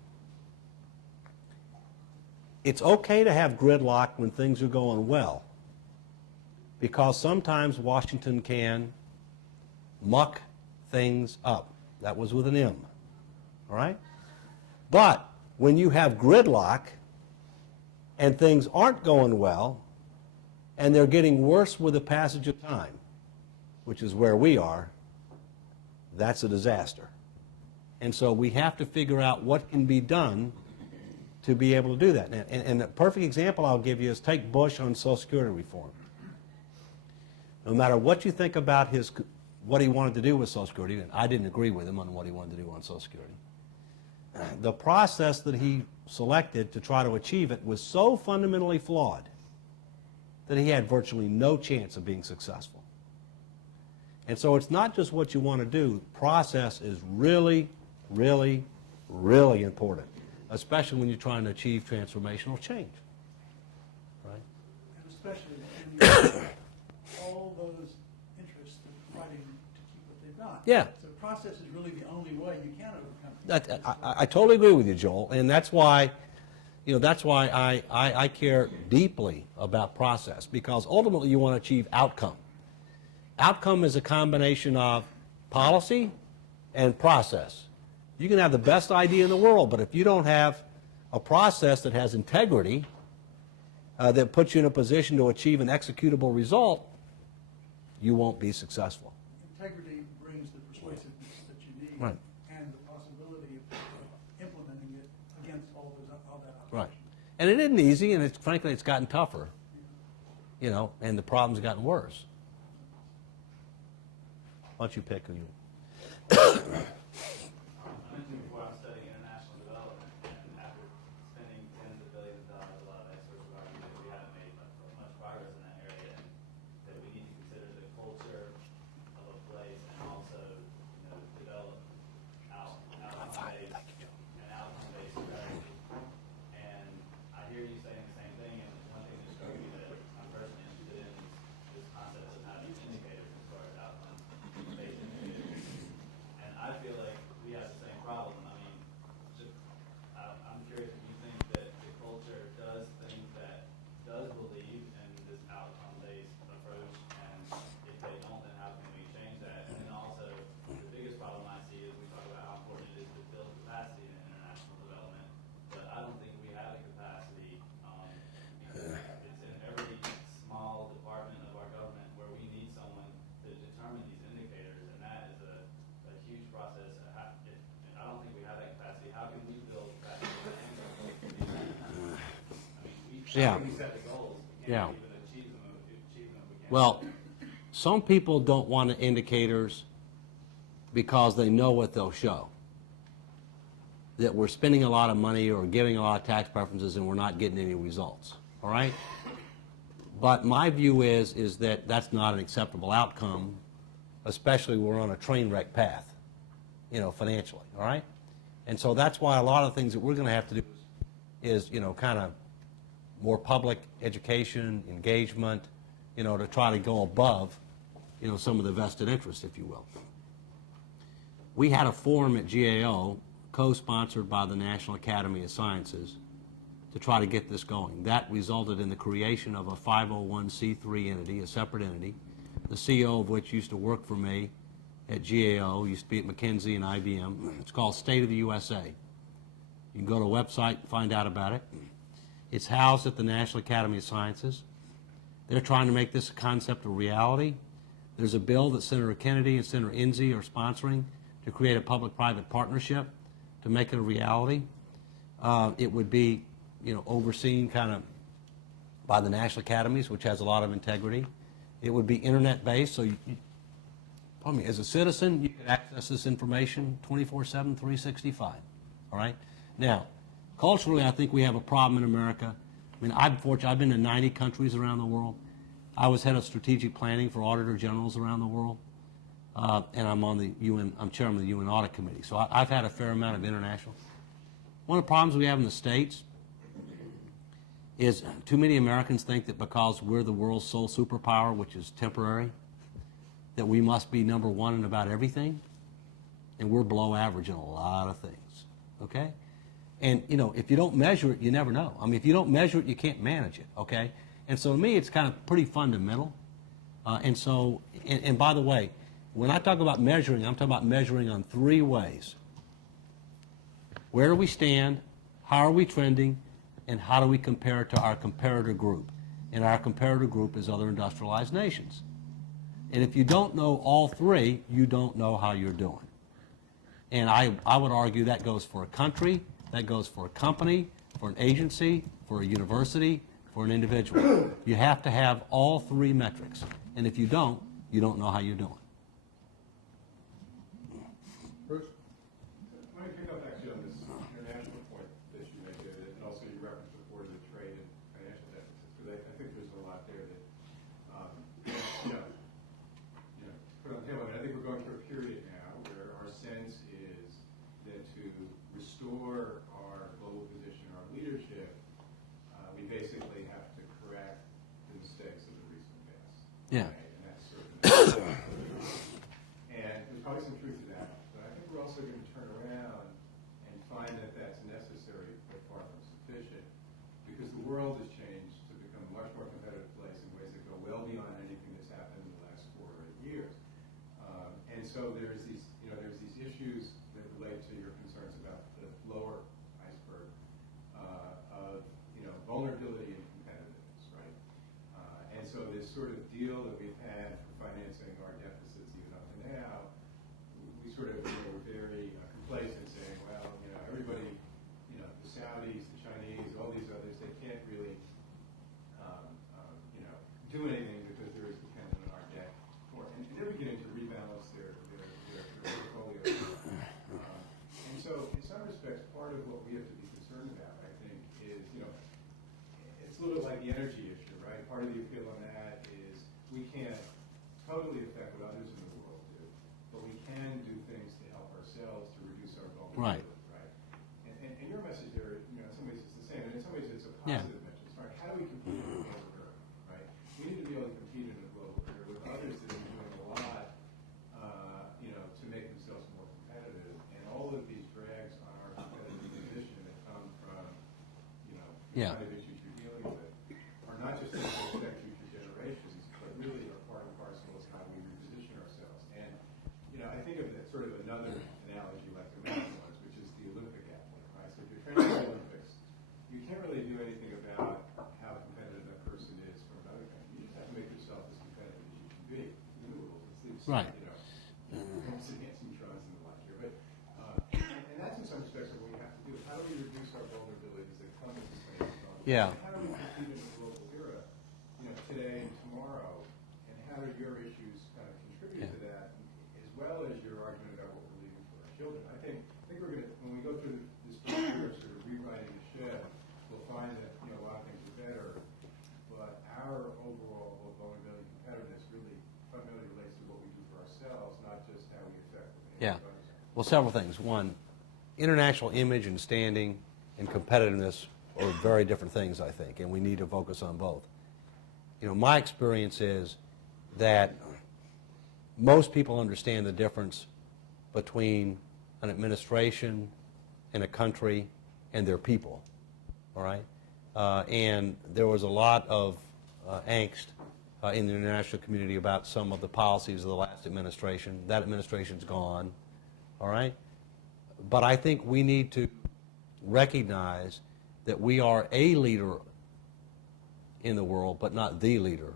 It's okay to have gridlock when things are going well, because sometimes Washington can muck things up. That was with an M, all right? But when you have gridlock and things aren't going well and they're getting worse with the passage of time, which is where we are, that's a disaster. And so we have to figure out what can be done to be able to do that. And the perfect example I'll give you is take Bush on Social Security reform. No matter what you think about what he wanted to do with Social Security, and I didn't agree with him on what he wanted to do on Social Security, the process that he selected to try to achieve it was so fundamentally flawed that he had virtually no chance of being successful. And so it's not just what you want to do. Process is really, really, really important, especially when you're trying to achieve transformational change. Right? And especially when all those interests are fighting to keep what they've got. Yeah. So process is really the only way you can overcome it. I totally agree with you, Joel, and that's why I care deeply about process, because ultimately you want to achieve outcome. Outcome is a combination of policy and process. You can have the best idea in the world, but if you don't have a process that has integrity, that puts you in a position to achieve an executable result, you won't be successful. Integrity brings the persuasiveness that you need, right, and the possibility of implementing it against all that opposition. Right. And it isn't easy, and frankly, it's gotten tougher, and the problem's gotten worse. Why don't you pick who you... I mentioned before I'm studying international development, and after spending tens of billions of dollars, a lot of experts would argue that we haven't made much progress in that area, and that we need to consider the culture of a place and also, develop outcome-based strategy. And I hear you saying the same thing, and one thing that struck me that I'm personally interested in is this concept of having indicators as far as outcome-based indicators. And I feel Yeah. We set the goals, we Yeah. can't even achieve them, we can't. Well, some people don't want the indicators because they know what they'll show. That we're spending a lot of money or giving a lot of tax preferences and we're not getting any results, all right? But my view is that that's not an acceptable outcome, especially when we're on a train wreck path, financially, all right? And so that's why a lot of things that we're going to have to do is kind of more public education, engagement, to try to go above, some of the vested interests, if you will. We had a forum at GAO, co-sponsored by the National Academy of Sciences, to try to get this going. That resulted in the creation of a 501c3 entity, a separate entity, the CEO of which used to work for me at GAO, used to be at McKinsey and IBM. It's called State of the USA. You can go to a website and find out about it. It's housed at the National Academy of Sciences. They're trying to make this concept a reality. There's a bill that Senator Kennedy and Senator Enzi are sponsoring to create a public-private partnership to make it a reality. It would be, overseen kind of by the National Academies, which has a lot of integrity. It would be internet-based, so as a citizen, you can access this information 24/7, 365, all right? Now, culturally, I think we have a problem in America. I mean, I'm fortunate. I've been to 90 countries around the world. I was head of strategic planning for auditor generals around the world, and I'm chairman of the UN Audit Committee. So I've had a fair amount of international. One of the problems we have in the States is too many Americans think that because we're the world's sole superpower, which is temporary, that we must be number one in about everything, and we're below average in a lot of things, okay? And, if you don't measure it, you never know. I mean, if you don't measure it, you can't manage it, okay? And so to me, it's kind of pretty fundamental. And by the way, when I talk about measuring, I'm talking about measuring on three ways. Where do we stand? How are we trending? And how do we compare to our comparator group? And our comparator group is other industrialized nations. And if you don't know all three, you don't know how you're doing. And I would argue that goes for a country, that goes for a company, for an agency, for a university, for an individual. You have to have all three metrics. And if you don't know how you're doing. Bruce? I want to pick up actually on this international point that you made there, and also you referenced before the trade and financial deficits, because I think there's a lot there that, put on the table. I think we're going through a period now where our sense is that to restore our global position, our leadership, we basically have to correct the mistakes of the recent past. Yeah. Right? And that's sort of and there's probably some truth to that. But I think we're also going to turn around and find that that's necessary but far from sufficient, because the world has changed to become a much more competitive place in ways that go well beyond anything that's happened in the last 4 or 8 years. And so there's these issues that relate to your concerns about the lower iceberg of vulnerability and competitiveness, right? And so this sort of deal that we've had for financing our deficits even up to now, we sort of were very complacent, saying, well, everybody, the Saudis, the Chinese, all these others, they can't really, do anything because they're as dependent on our debt. And they're beginning to rebalance their portfolio. And so, in some respects, part of what we have to be concerned about, I think, is, it's a little bit like the energy issue, right? Part of the appeal on that is we can't totally affect what others in the world do, but we can do things to help ourselves to reduce our vulnerability, right? And your message there, in some ways it's the same, and in some ways it's a positive message, right? How do we compete in a global era, right? We need to be able to compete in a global era with others that are doing a lot, to make themselves more competitive, and all of these drags on our competitive position that come from, the kind of issues you're dealing with are not just things that affect future generations, but really are part and parcel of how we reposition ourselves. And, I think of that sort of another analogy like the marathons, which is the Olympic athlete, right? So if you're training for the Olympics, you can't really do anything about how competitive that person is from another country. You just have to make yourself as competitive as you can be. Right. Neutrons and the like here, but and that's in some respects what we have to do. How do we reduce our vulnerabilities that come with this thing? Yeah. How do we compete in Well, several things. One, international image and standing and competitiveness are very different things, I think, and we need to focus on both. You know, my experience is that most people understand the difference between an administration and a country and their people, all right? And there was a lot of angst in the international community about some of the policies of the last administration. That administration's gone, all right? But I think we need to recognize that we are a leader in the world, but not the leader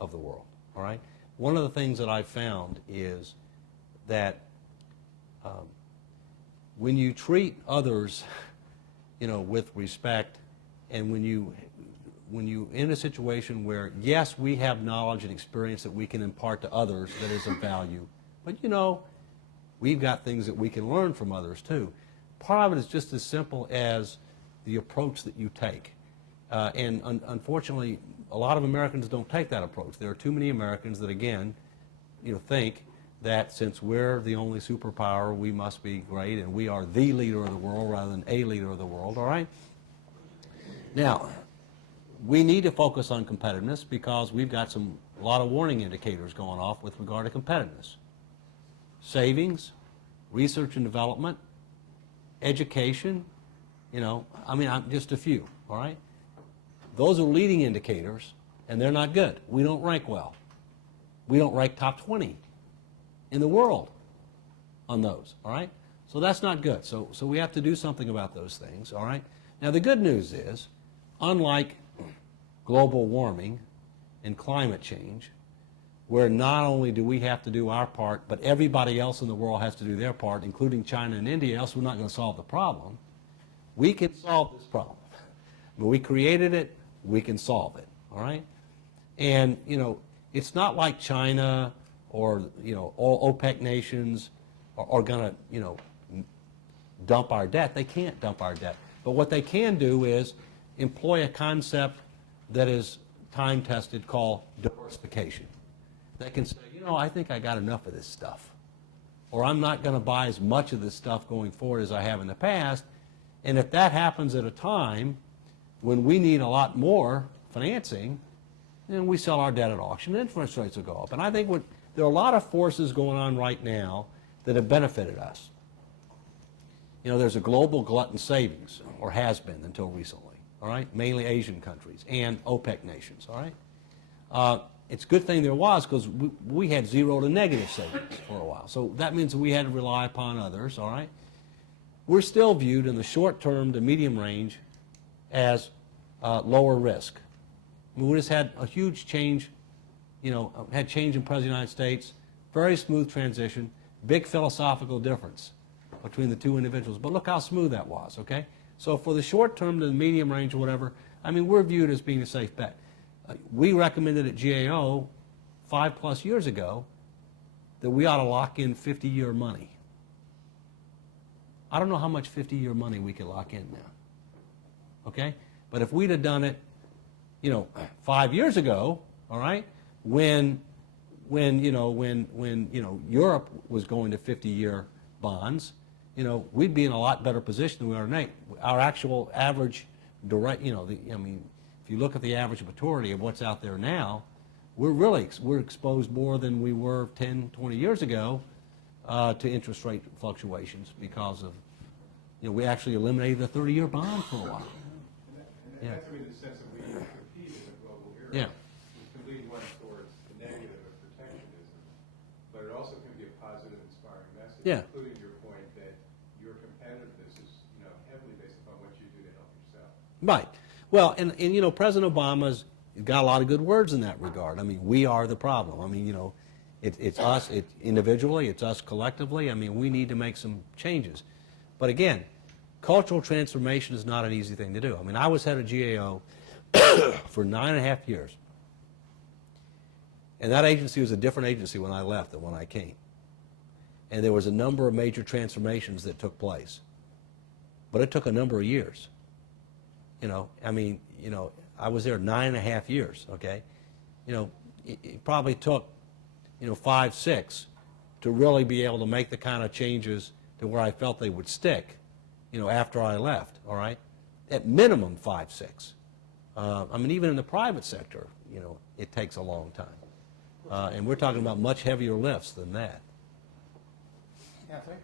of the world, all right? One of the things that I've found is that when you treat others, you know, with respect, and when you in a situation where, yes, we have knowledge and experience that we can impart to others that is of value, but you know, we've got things that we can learn from others too. Part of it is just as simple as the approach that you take. And unfortunately, a lot of Americans don't take that approach. There are too many Americans that, again, you know, think that since we're the only superpower, we must be great, and we are the leader of the world rather than a leader of the world, all right? Now, we need to focus on competitiveness because we've got a lot of warning indicators going off with regard to competitiveness. Savings, research and development, education, you know, I mean, just a few, all right? Those are leading indicators, and they're not good. We don't rank well. We don't rank top 20 in the world on those, all right? So that's not good. So we have to do something about those things, all right? Now, the good news is, unlike global warming and climate change, where not only do we have to do our part, but everybody else in the world has to do their part, including China and India, else we're not going to solve the problem. We can solve this problem. When we created it, we can solve it, all right? And, you know, it's not like China or, you know, all OPEC nations are going to, you know, dump our debt. They can't dump our debt. But what they can do is employ a concept that is time-tested called diversification. They can say, you know, I think I got enough of this stuff. Or I'm not going to buy as much of this stuff going forward as I have in the past. And if that happens at a time when we need a lot more financing, then we sell our debt at auction, and interest rates will go up. And I think there are a lot of forces going on right now that have benefited us. You know, there's a global glut in savings, or has been until recently, all right? Mainly Asian countries and OPEC nations, all right? It's a good thing there was, because we had zero to negative savings for a while. So that means we had to rely upon others, all right? We're still viewed in the short term to medium range as lower risk. I mean, we just had a huge change, you know, had change in President of the United States, very smooth transition, big philosophical difference between the two individuals. But look how smooth that was, okay? So for the short term to the medium range or whatever, I mean, we're viewed as being a safe bet. We recommended at GAO 5+ years ago that we ought to lock in 50-year money. I don't know how much 50-year money we could lock in now, okay? But if we'd have done it, you know, 5 years ago, all right, when Europe was going to 50-year bonds, you know, we'd be in a lot better position than we are today. Our actual average direct, you know, if you look at the average maturity of what's out there now, we're exposed more than we were 10, 20 years ago to interest rate fluctuations because of, you know, we actually eliminated the 30-year bond for a while. And that's really the sense that we compete in a global era. Yeah. Which can lead one towards the negative of protectionism, but it also can be a positive, inspiring message, Yeah. including your point that your competitiveness is, you know, heavily based upon what you do to help yourself. Right. Well, and you know, President Obama's got a lot of good words in that regard. I mean, we are the problem. I mean, you know, it's us individually, it's us collectively. I mean, we need to make some changes. But again, cultural transformation is not an easy thing to do. I mean, I was head of GAO for 9.5 years. And that agency was a different agency when I left than when I came. And there was a number of major transformations that took place. But it took a number of years. You know, I mean, you know, I was there 9.5 years, okay? You know, it probably took, you know, 5, 6 to really be able to make the kind of changes to where I felt they would stick, after I left, all right? At minimum 5, 6. I mean, even in the private sector, it takes a long time. And we're talking about much heavier lifts than that. Anthony?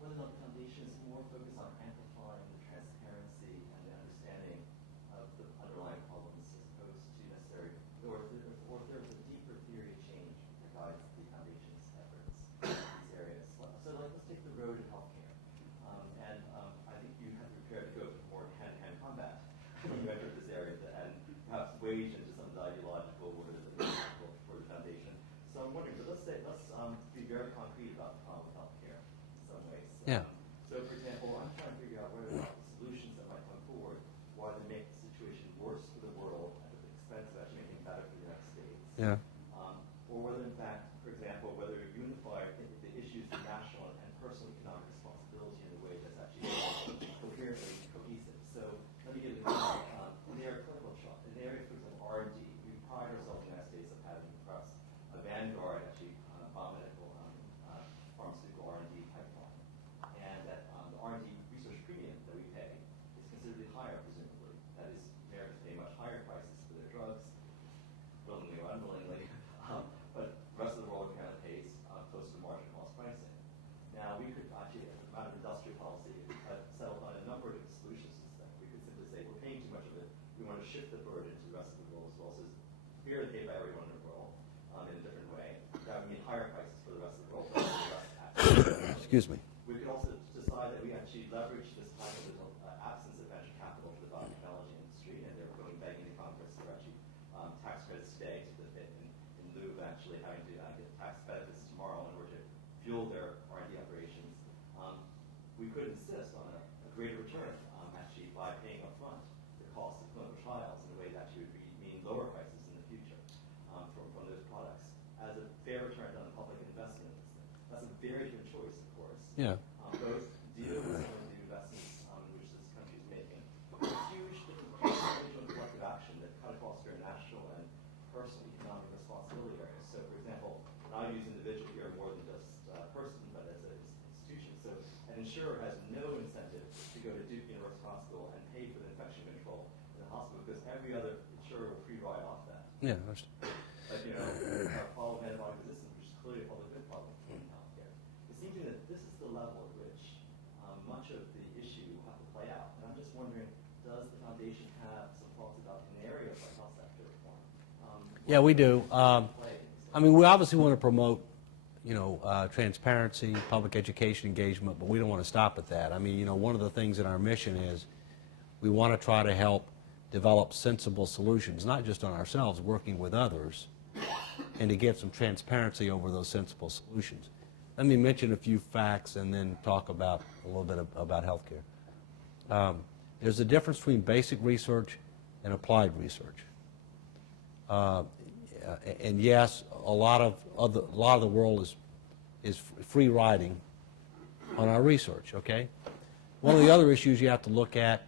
Whether or not the foundation is more focused on amplifying the transparency and the understanding of the underlying problems as opposed to necessary, or if there's a deeper theory of change that guides the foundation's efforts in these areas. So let's take the road in healthcare. I think you have prepared to go for more hand-to-hand combat when you entered this area and perhaps wage into some of the ideological orders that are difficult for the foundation. So I'm wondering, but let's be very concrete about the problem with healthcare in some ways. Yeah. So, for example, I'm trying to figure out whether or not the solutions that might come forward will either make the situation worse for the world at the expense of actually making it better for the United States. Yeah. Or whether, in fact, for example, whether you unify the issues of national and personal economic responsibility in a way that's actually coherently cohesive. So let me give you an example. In the area of clinical trial, in the area, for example, R&D, we pride ourselves in the United States of having perhaps a vanguard, actually, biomedical pharmaceutical R&D pipeline. And that the R&D research premium that we pay is considerably higher, presumably. That is, Americans pay much higher prices for their drugs, willingly or unwillingly. But the rest of the world kind of pays close to marginal cost pricing. Now, we could actually, as a matter of industrial policy, settle on a number of different solutions to this thing. We could simply say, we're paying too much of it. We want to shift the burden to the rest of the world as well. So it's fair to pay by everyone in the world in a different way. That would mean higher prices for the rest of the world. Excuse me. We could also decide that we actually leverage this kind of absence of venture capital for the biotechnology industry, and they're going begging the Congress for actually tax credits today to the fit in lieu of actually having to get tax benefits tomorrow in order to fuel their R&D operations. We could insist on a greater return, actually, by paying upfront the cost of clinical trials in a way that actually would mean lower prices in the future from those products as a fair return on the public investment in this thing. That's a very different choice, of course. Yeah. Both deal with some of the investments which this country is making. Huge different individual and collective action that cut across their national and personal economic responsibility areas. So, for example, and I use individual here more than just person, but as an institution. So an insurer has no incentive to go to Duke University Hospital and pay for the infection control in the hospital because every other insurer will free ride off that. Yeah. But, follow antibiotic resistance, which is clearly a public good problem in healthcare. It seems to me that this is the level at which much of the issue will have to play out. And I'm just wondering, does the foundation have some thoughts about an area like health sector reform? Yeah, we do. I mean, we obviously want to promote, transparency, public education engagement, but we don't want to stop at that. I mean, one of the things in our mission is we want to try to help develop sensible solutions, not just on ourselves, working with others, and to get some transparency over those sensible solutions. Let me mention a few facts and then talk about a little bit about healthcare. There's a difference between basic research and applied research. And yes, a lot of the world is free riding on our research. Okay. One of the other issues you have to look at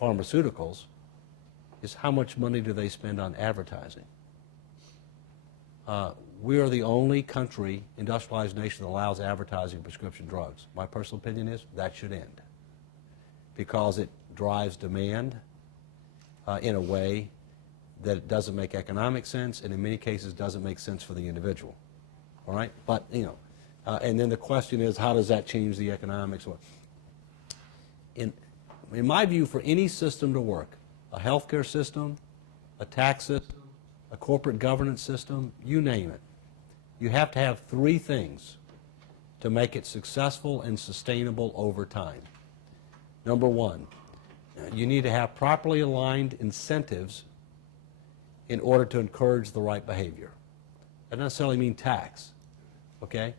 pharmaceuticals is how much money do they spend on advertising. We are the only country, industrialized nation, that allows advertising of prescription drugs. My personal opinion is that should end because it drives demand in a way that it doesn't make economic sense, and in many cases doesn't make sense for the individual. All right? But, and then the question is, how does that change the economics? In my view, for any system to work, a healthcare system, a tax system, a corporate governance system, you name it, you have to have three things to make it successful and sustainable over time. Number one, you need to have properly aligned incentives in order to encourage the right behavior. That doesn't necessarily mean tax, okay?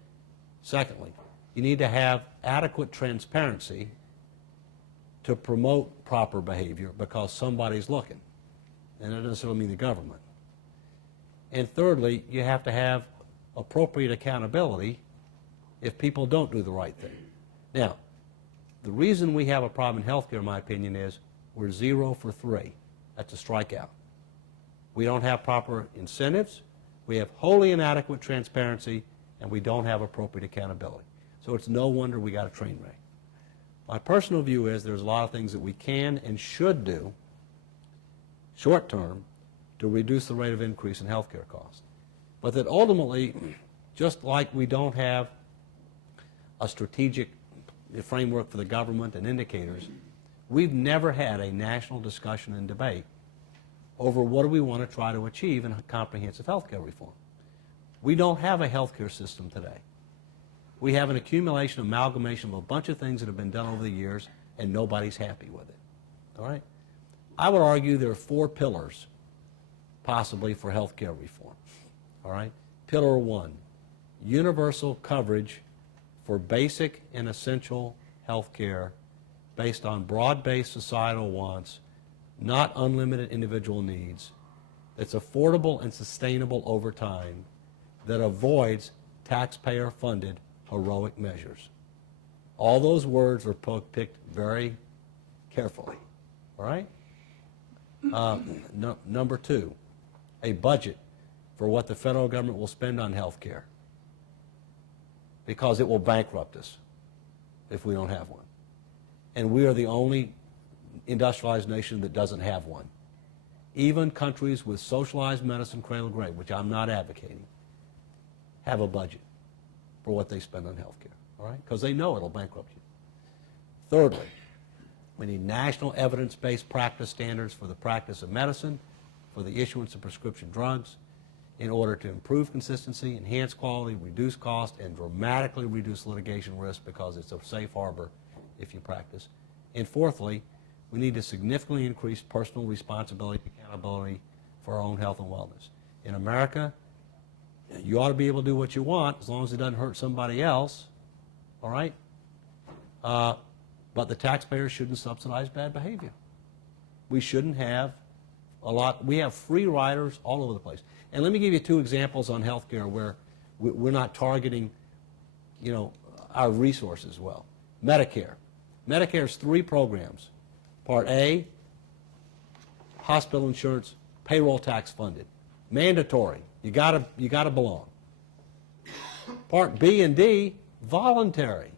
Secondly, you need to have adequate transparency to promote proper behavior because somebody's looking, and that doesn't necessarily mean the government. And thirdly, you have to have appropriate accountability if people don't do the right thing. Now, the reason we have a problem in healthcare, in my opinion, is we're 0 for 3. That's a strikeout. We don't have proper incentives, we have wholly inadequate transparency, and we don't have appropriate accountability. So it's no wonder we got a train wreck. My personal view is there's a lot of things that we can and should do short term to reduce the rate of increase in healthcare costs. But that ultimately, just like we don't have a strategic framework for the government and indicators, we've never had a national discussion and debate over what do we want to try to achieve in comprehensive healthcare reform. We don't have a healthcare system today. We have an accumulation, amalgamation of a bunch of things that have been done over the years, and nobody's happy with it. All right? I would argue there are 4 pillars, possibly, for healthcare reform. All right? Pillar 1, universal coverage for basic and essential healthcare based on broad-based societal wants, not unlimited individual needs, that's affordable and sustainable over time, that avoids taxpayer-funded heroic measures. All those words were picked very carefully, all right? Number 2, a budget for what the federal government will spend on health care, because it will bankrupt us if we don't have one. And we are the only industrialized nation that doesn't have one. Even countries with socialized medicine cradle to grave, which I'm not advocating, have a budget for what they spend on health care, all right? Because they know it'll bankrupt you. Thirdly, we need national evidence-based practice standards for the practice of medicine, for the issuance of prescription drugs, in order to improve consistency, enhance quality, reduce cost, and dramatically reduce litigation risk, because it's a safe harbor if you practice. And fourthly, we need to significantly increase personal responsibility and accountability for our own health and wellness. In America, you ought to be able to do what you want as long as it doesn't hurt somebody else, all right? But the taxpayers shouldn't subsidize bad behavior. We shouldn't have we have free riders all over the place. And let me give you 2 examples on health care where we're not targeting, our resources well. Medicare. Medicare's 3 programs. Part A, hospital insurance, payroll tax funded. Mandatory. You gotta belong. Part B and D, voluntary.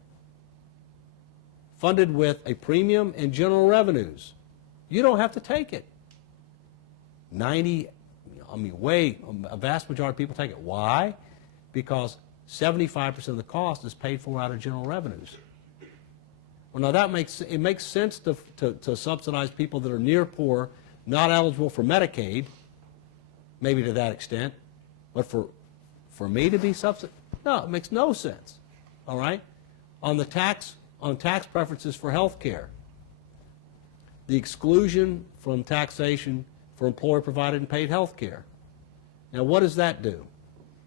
Funded with a premium and general revenues. You don't have to take it. A vast majority of people take it. Why? Because 75% of the cost is paid for out of general revenues. Well, now it makes sense to subsidize people that are near poor, not eligible for Medicaid, maybe to that extent, but for me to be subsidized, no, it makes no sense. All right? On tax preferences for health care, the exclusion from taxation for employer-provided and paid health care. Now, what does that do?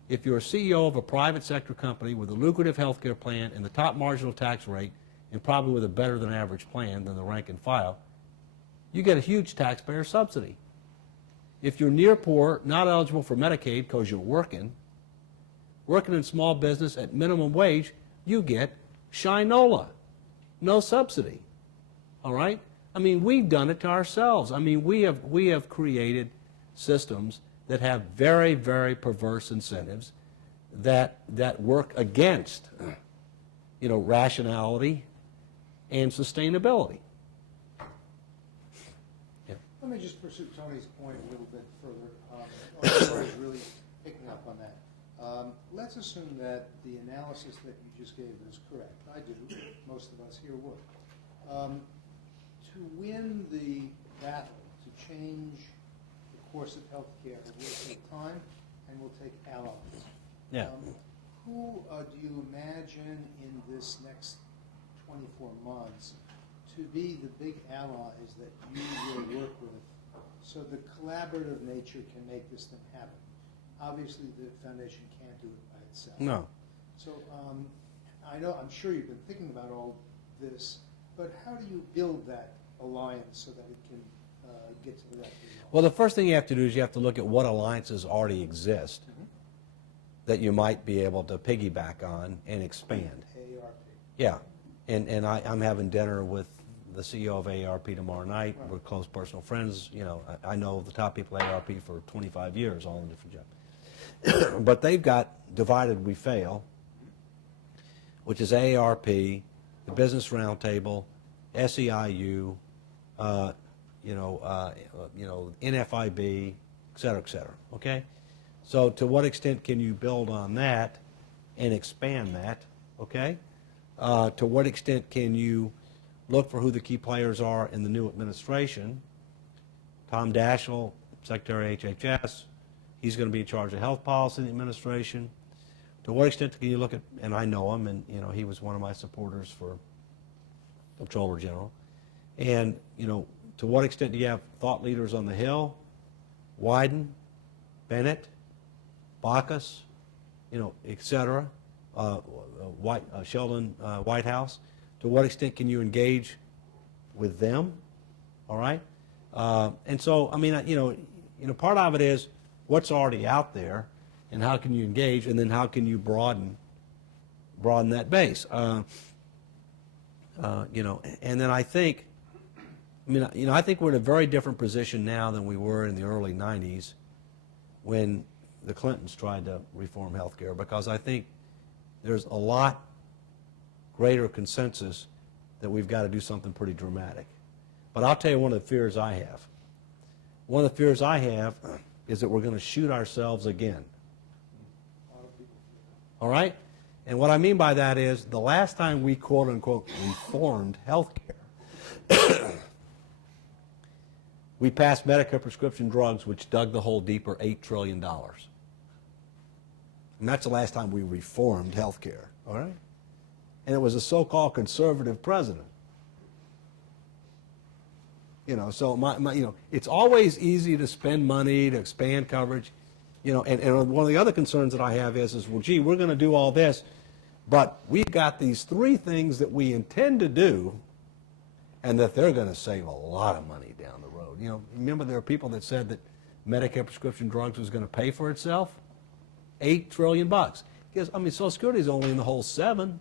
If you're a CEO of a private sector company with a lucrative health care plan and the top marginal tax rate, and probably with a better than average plan than the rank and file, you get a huge taxpayer subsidy. If you're near poor, not eligible for Medicaid because you're working in small business at minimum wage, you get Shinola, no subsidy. All right? I mean, we've done it to ourselves. I mean, we have created systems that have very, very perverse incentives that work against, rationality and sustainability. Yeah. Let me just pursue Tony's point a little bit further. I was really picking up on that. Let's assume that the analysis that you just gave is correct. I do. Most of us here would. To win the battle, to change the course of healthcare, it will take time and will take allies. Yeah. Who do you imagine in this next 24 months to be the big allies that you will work with so the collaborative nature can make this thing happen? Obviously, the foundation can't do it by itself. No. So I'm sure you've been thinking about all this, but how do you build that alliance so that it can get to the right result? Well, the first thing you have to do is you have to look at what alliances already exist that you might be able to piggyback on and expand. AARP. Yeah. And I'm having dinner with the CEO of AARP tomorrow night. Right. We're close personal friends. I know the top people at AARP for 25 years, all in different jobs. But they've got Divided We Fail, which is AARP, the Business Roundtable, SEIU, NFIB, et cetera, okay? So to what extent can you build on that and expand that, okay? To what extent can you look for who the key players are in the new administration? Tom Daschle, Secretary of HHS, he's going to be in charge of health policy in the administration. To what extent can you look at, and I know him, and he was one of my supporters for Comptroller General. And to what extent do you have thought leaders on the Hill, Wyden, Bennett, Baucus, et cetera, Sheldon Whitehouse? To what extent can you engage with them? All right. And so, I mean, part of it is what's already out there, and how can you engage, and then how can you broaden that base? And then I think, I think we're in a very different position now than we were in the early 90s when the Clintons tried to reform health care, because I think there's a lot greater consensus that we've got to do something pretty dramatic. But I'll tell you one of the fears I have. One of the fears I have is that we're going to shoot ourselves again. All right? And what I mean by that is the last time we quote-unquote reformed health care, we passed Medicare prescription drugs, which dug the hole deeper, $8 trillion. And that's the last time we reformed health care, all right? And it was a so-called conservative president. So it's always easy to spend money to expand coverage, and one of the other concerns that I have is well, gee, we're going to do all this, but we've got these three things that we intend to do, and that they're going to save a lot of money down the road. Remember there are people that said that Medicare prescription drugs was going to pay for itself? $8 trillion. Because, Social Security is only in the hole 7.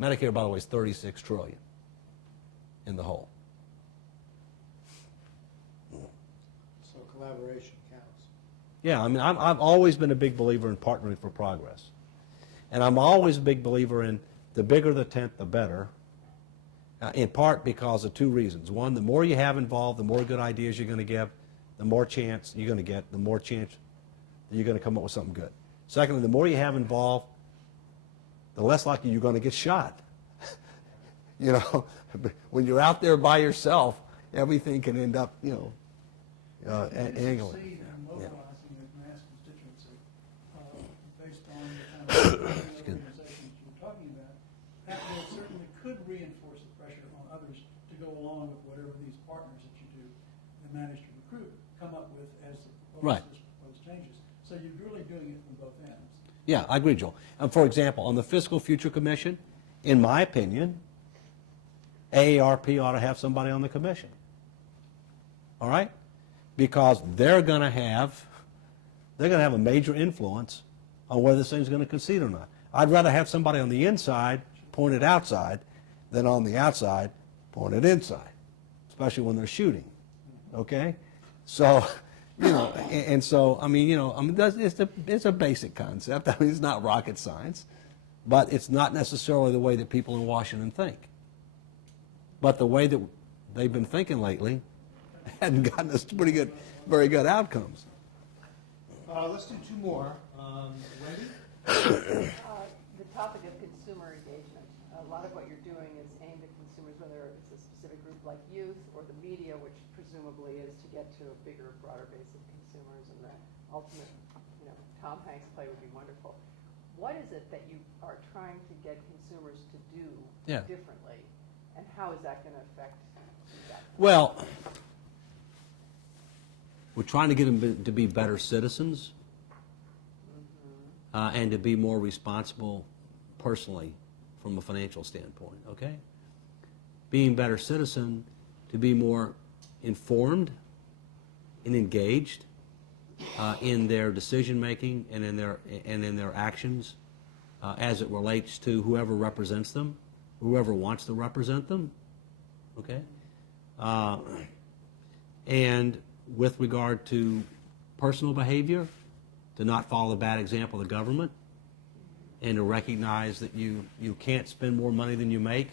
Medicare, by the way, is $36 trillion in the hole. So collaboration counts. Yeah, I've always been a big believer in partnering for progress. And I'm always a big believer in the bigger the tent, the better, in part because of two reasons. One, the more you have involved, the more good ideas you're going to give, the more chance you're going to get, the more chance that you're going to come up with something good. Secondly, the more you have involved, the less likely you're going to get shot. When you're out there by yourself, everything can end up, angling. Succeed in mobilizing a mass constituency based on the kind of organizations you're talking about, that will certainly could reinforce the pressure on others to go along with whatever these partners that you do and manage to recruit come up with as the proposed changes. So you're really doing it from both ends. Yeah, I agree, Joel. For example, on the Fiscal Future Commission, in my opinion, AARP ought to have somebody on the commission. All right? Because they're going to have a major influence on whether this thing's going to concede or not. I'd rather have somebody on the inside pointed outside than on the outside pointed inside, especially when they're shooting. Okay? So, it's a basic concept. It's not rocket science, but it's not necessarily the way that people in Washington think. But the way that they've been thinking lately hadn't gotten us very good outcomes. Let's do two more. Wendy? The topic of consumer engagement. A lot of what you're doing is aimed at consumers, whether it's a specific group like youth or the media, which presumably is to get to a bigger, broader base of consumers, and the ultimate, Tom Hanks play would be wonderful. What is it that you are trying to get consumers to do differently, and how is that going to affect that? Well, we're trying to get them to be better citizens and to be more responsible personally from a financial standpoint, okay? Being better citizen, to be more informed and engaged in their decision making and in their actions as it relates to whoever represents them, whoever wants to represent them, okay? And with regard to personal behavior, to not follow the bad example of the government, and to recognize that you can't spend more money than you make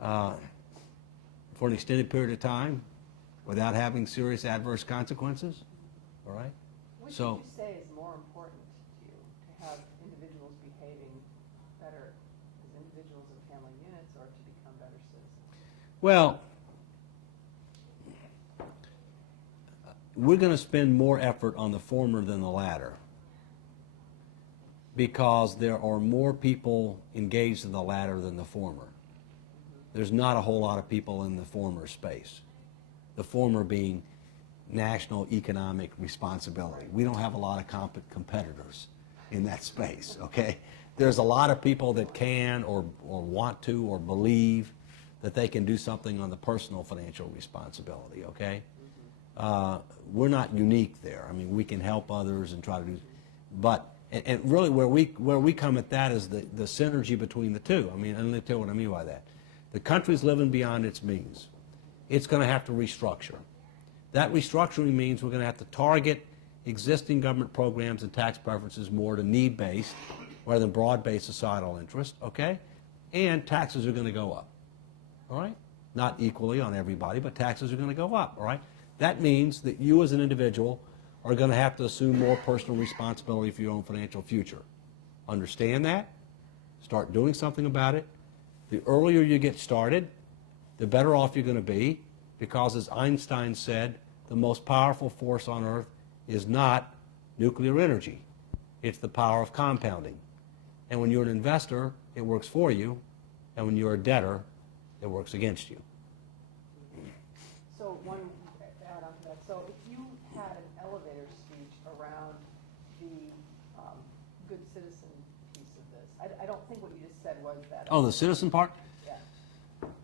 for an extended period of time without having serious adverse consequences. All right? Which So, would you say is more important to you, to have individuals behaving better as individuals and family units, or to become better citizens? well, we're going to spend more effort on the former than the latter because there are more people engaged in the latter than the former. There's not a whole lot of people in the former space. The former being national economic responsibility. We don't have a lot of competitors in that space, okay? There's a lot of people that can or want to or believe that they can do something on the personal financial responsibility, okay? We're not unique there. I mean, we can help others and try to do, but, and really where we come at that is the synergy between the two. I mean, and let me tell you what I mean by that. The country's living beyond its means. It's going to have to restructure. That restructuring means we're going to have to target existing government programs and tax preferences more to need-based rather than broad-based societal interest, okay? And taxes are going to go up, all right? Not equally on everybody, but taxes are going to go up, all right? That means that you as an individual are going to have to assume more personal responsibility for your own financial future. Understand that. Start doing something about it. The earlier you get started, the better off you're going to be, because as Einstein said, the most powerful force on earth is not nuclear energy. It's the power of compounding. And when you're an investor, it works for you, and when you're a debtor, it works against you. So one add-on to that. So if you had an elevator speech around the good citizen piece of this, I don't think what you just said was that. Oh, the citizen part? Yeah.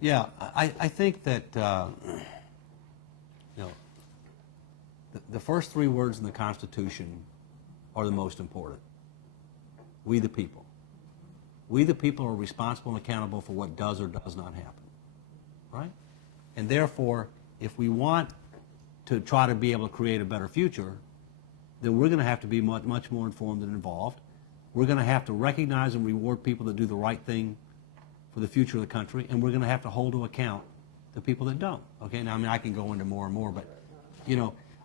Yeah, I think that, the first three words in the Constitution are the most important. We the people. We the people are responsible and accountable for what does or does not happen, right? And therefore, if we want to try to be able to create a better future, then we're going to have to be much more informed and involved. We're going to have to recognize and reward people that do the right thing for the future of the country, and we're going to have to hold to account the people that don't. Okay, now I mean I can go into more and more, but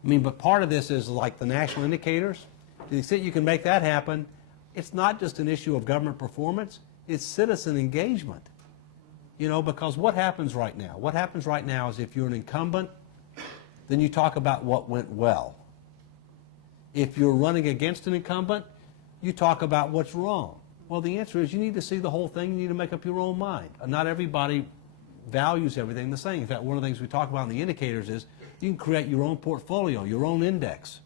but part of this is like the national indicators. To the extent you can make that happen, it's not just an issue of government performance, it's citizen engagement. Because what happens right now? What happens right now is if you're an incumbent, then you talk about what went well. If you're running against an incumbent, you talk about what's wrong. Well, the answer is you need to see the whole thing. You need to make up your own mind. Not everybody values everything the same. In fact, one of the things we talk about in the indicators is you can create your own portfolio, your own index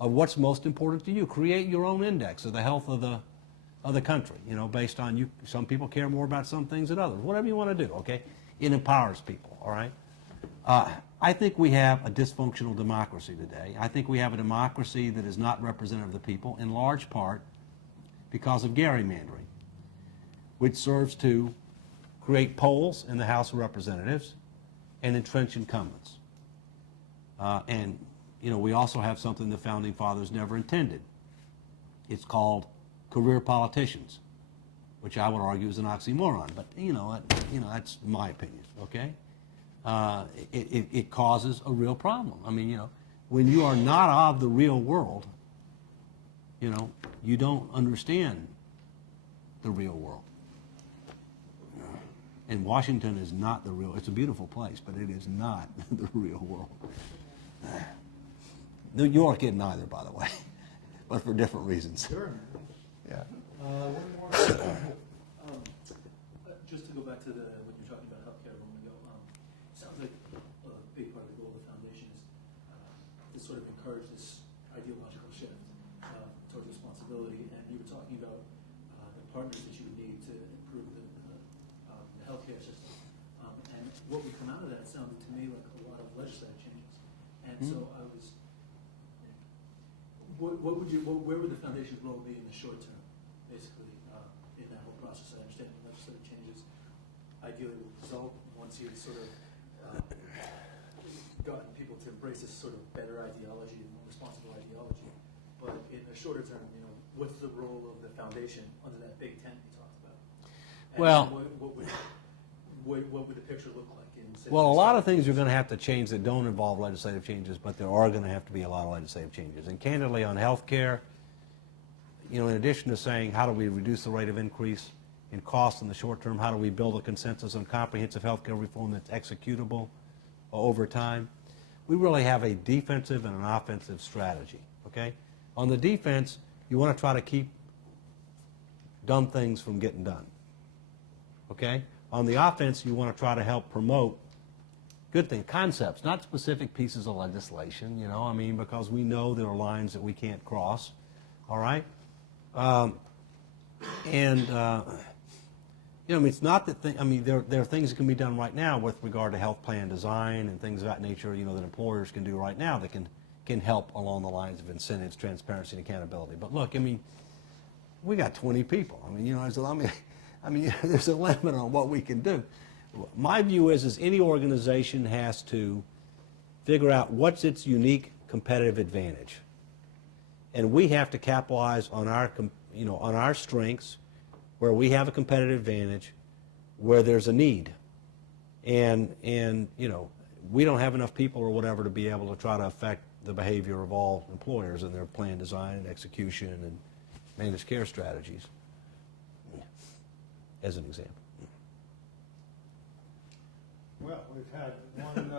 of what's most important to you. Create your own index of the health of the country, based on you. Some people care more about some things than others. Whatever you want to do, okay? It empowers people, all right? I think we have a dysfunctional democracy today. I think we have a democracy that is not representative of the people, in large part because of gerrymandering, which serves to create polls in the House of Representatives and entrench incumbents. We also have something the Founding Fathers never intended. It's called career politicians, which I would argue is an oxymoron, but that's my opinion, okay? It causes a real problem. I mean, when you are not of the real world, you don't understand the real world. And Washington is not the real, it's a beautiful place, but it is not the real world. New York isn't either, by the way, but for different reasons. Sure. Yeah. One more. Just to go back to what you were talking about healthcare a moment ago, it sounds like a big part of the goal of the foundation is to sort of encourage this ideological shift towards responsibility. And you were talking about the partners that you would need to improve the healthcare system. And what would come out of that sounded to me like a lot of legislative changes. And so I was, where would the foundation's role be in the short term, basically, in that whole process? I understand the legislative changes ideally will result once you've sort of gotten people to embrace this sort of better ideology, more responsible ideology. But in the shorter term, what's the role of the foundation under that big tent you talked about? And Well, what would the picture look like? Well, a lot of things are going to have to change that don't involve legislative changes, but there are going to have to be a lot of legislative changes. And candidly, on health care, in addition to saying how do we reduce the rate of increase in costs in the short term, how do we build a consensus on comprehensive health care reform that's executable over time, we really have a defensive and an offensive strategy, okay? On the defense, you want to try to keep dumb things from getting done, okay? On the offense, you want to try to help promote good things, concepts, not specific pieces of legislation, because we know there are lines that we can't cross, all right? It's not that there are things that can be done right now with regard to health plan design and things of that nature, that employers can do right now that can help along the lines of incentives, transparency, and accountability. But look, we got 20 people. There's a limit on what we can do. My view is any organization has to figure out what's its unique competitive advantage, and we have to capitalize on our strengths, where we have a competitive advantage, where there's a need, and we don't have enough people or whatever to be able to try to affect the behavior of all employers in their plan design and execution and managed care strategies, as an example. Well, we've had one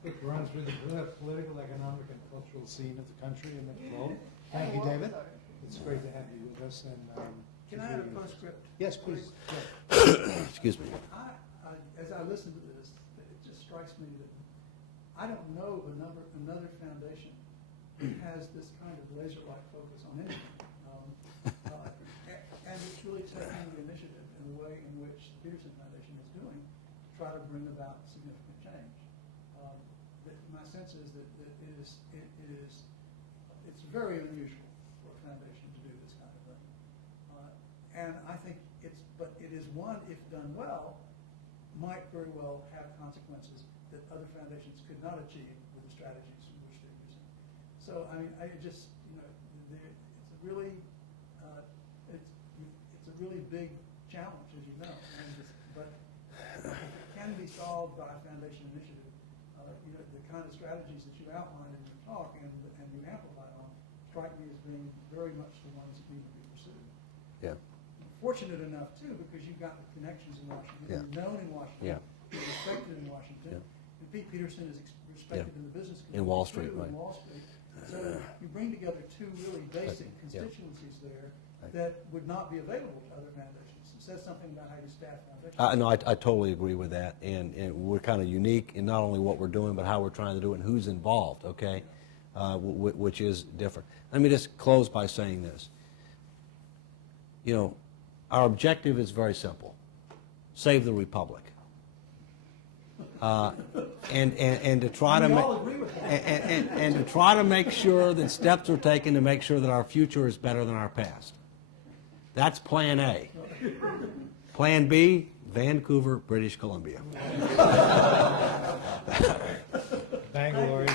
quick run through the political, economic, and cultural scene of the country and the globe. Thank you, David. It's great to have you with us. And can I have a postscript? Yes, please. Excuse me. As I listen to this, it just strikes me that I don't know of another foundation that has this kind of laser-like focus on anything. And it's really taking the initiative in the way in which the Peterson Foundation is doing to try to bring about significant change. My sense is that it's very unusual for a foundation to do this kind of thing. And I think it is one, if done well, might very well have consequences that other foundations could not achieve with the strategies in which they're using. So, it's a really big challenge, as you know. But it can be solved by a foundation initiative. The kind of strategies that you outlined in your talk and you amplified on strike me as being very much the ones that need to be pursued. Yeah. Fortunate enough, too, because you've got the connections in Washington. Yeah. You're known in Washington. Yeah. You're respected in Washington. Yeah. And Pete Peterson is respected in the business community. In Wall Street, too, right. In Wall Street. So you bring together two really basic constituencies there that would not be available to other foundations. It says something about how you staff foundations. No, I totally agree with that, and we're kind of unique in not only what we're doing, but how we're trying to do it and who's involved, okay, which is different. Let me just close by saying this. Our objective is very simple: save the republic. And to try to and to try to make sure that steps are taken to make sure that our future is better than our past. That's Plan A. Plan B, Vancouver, British Columbia. Bangalore.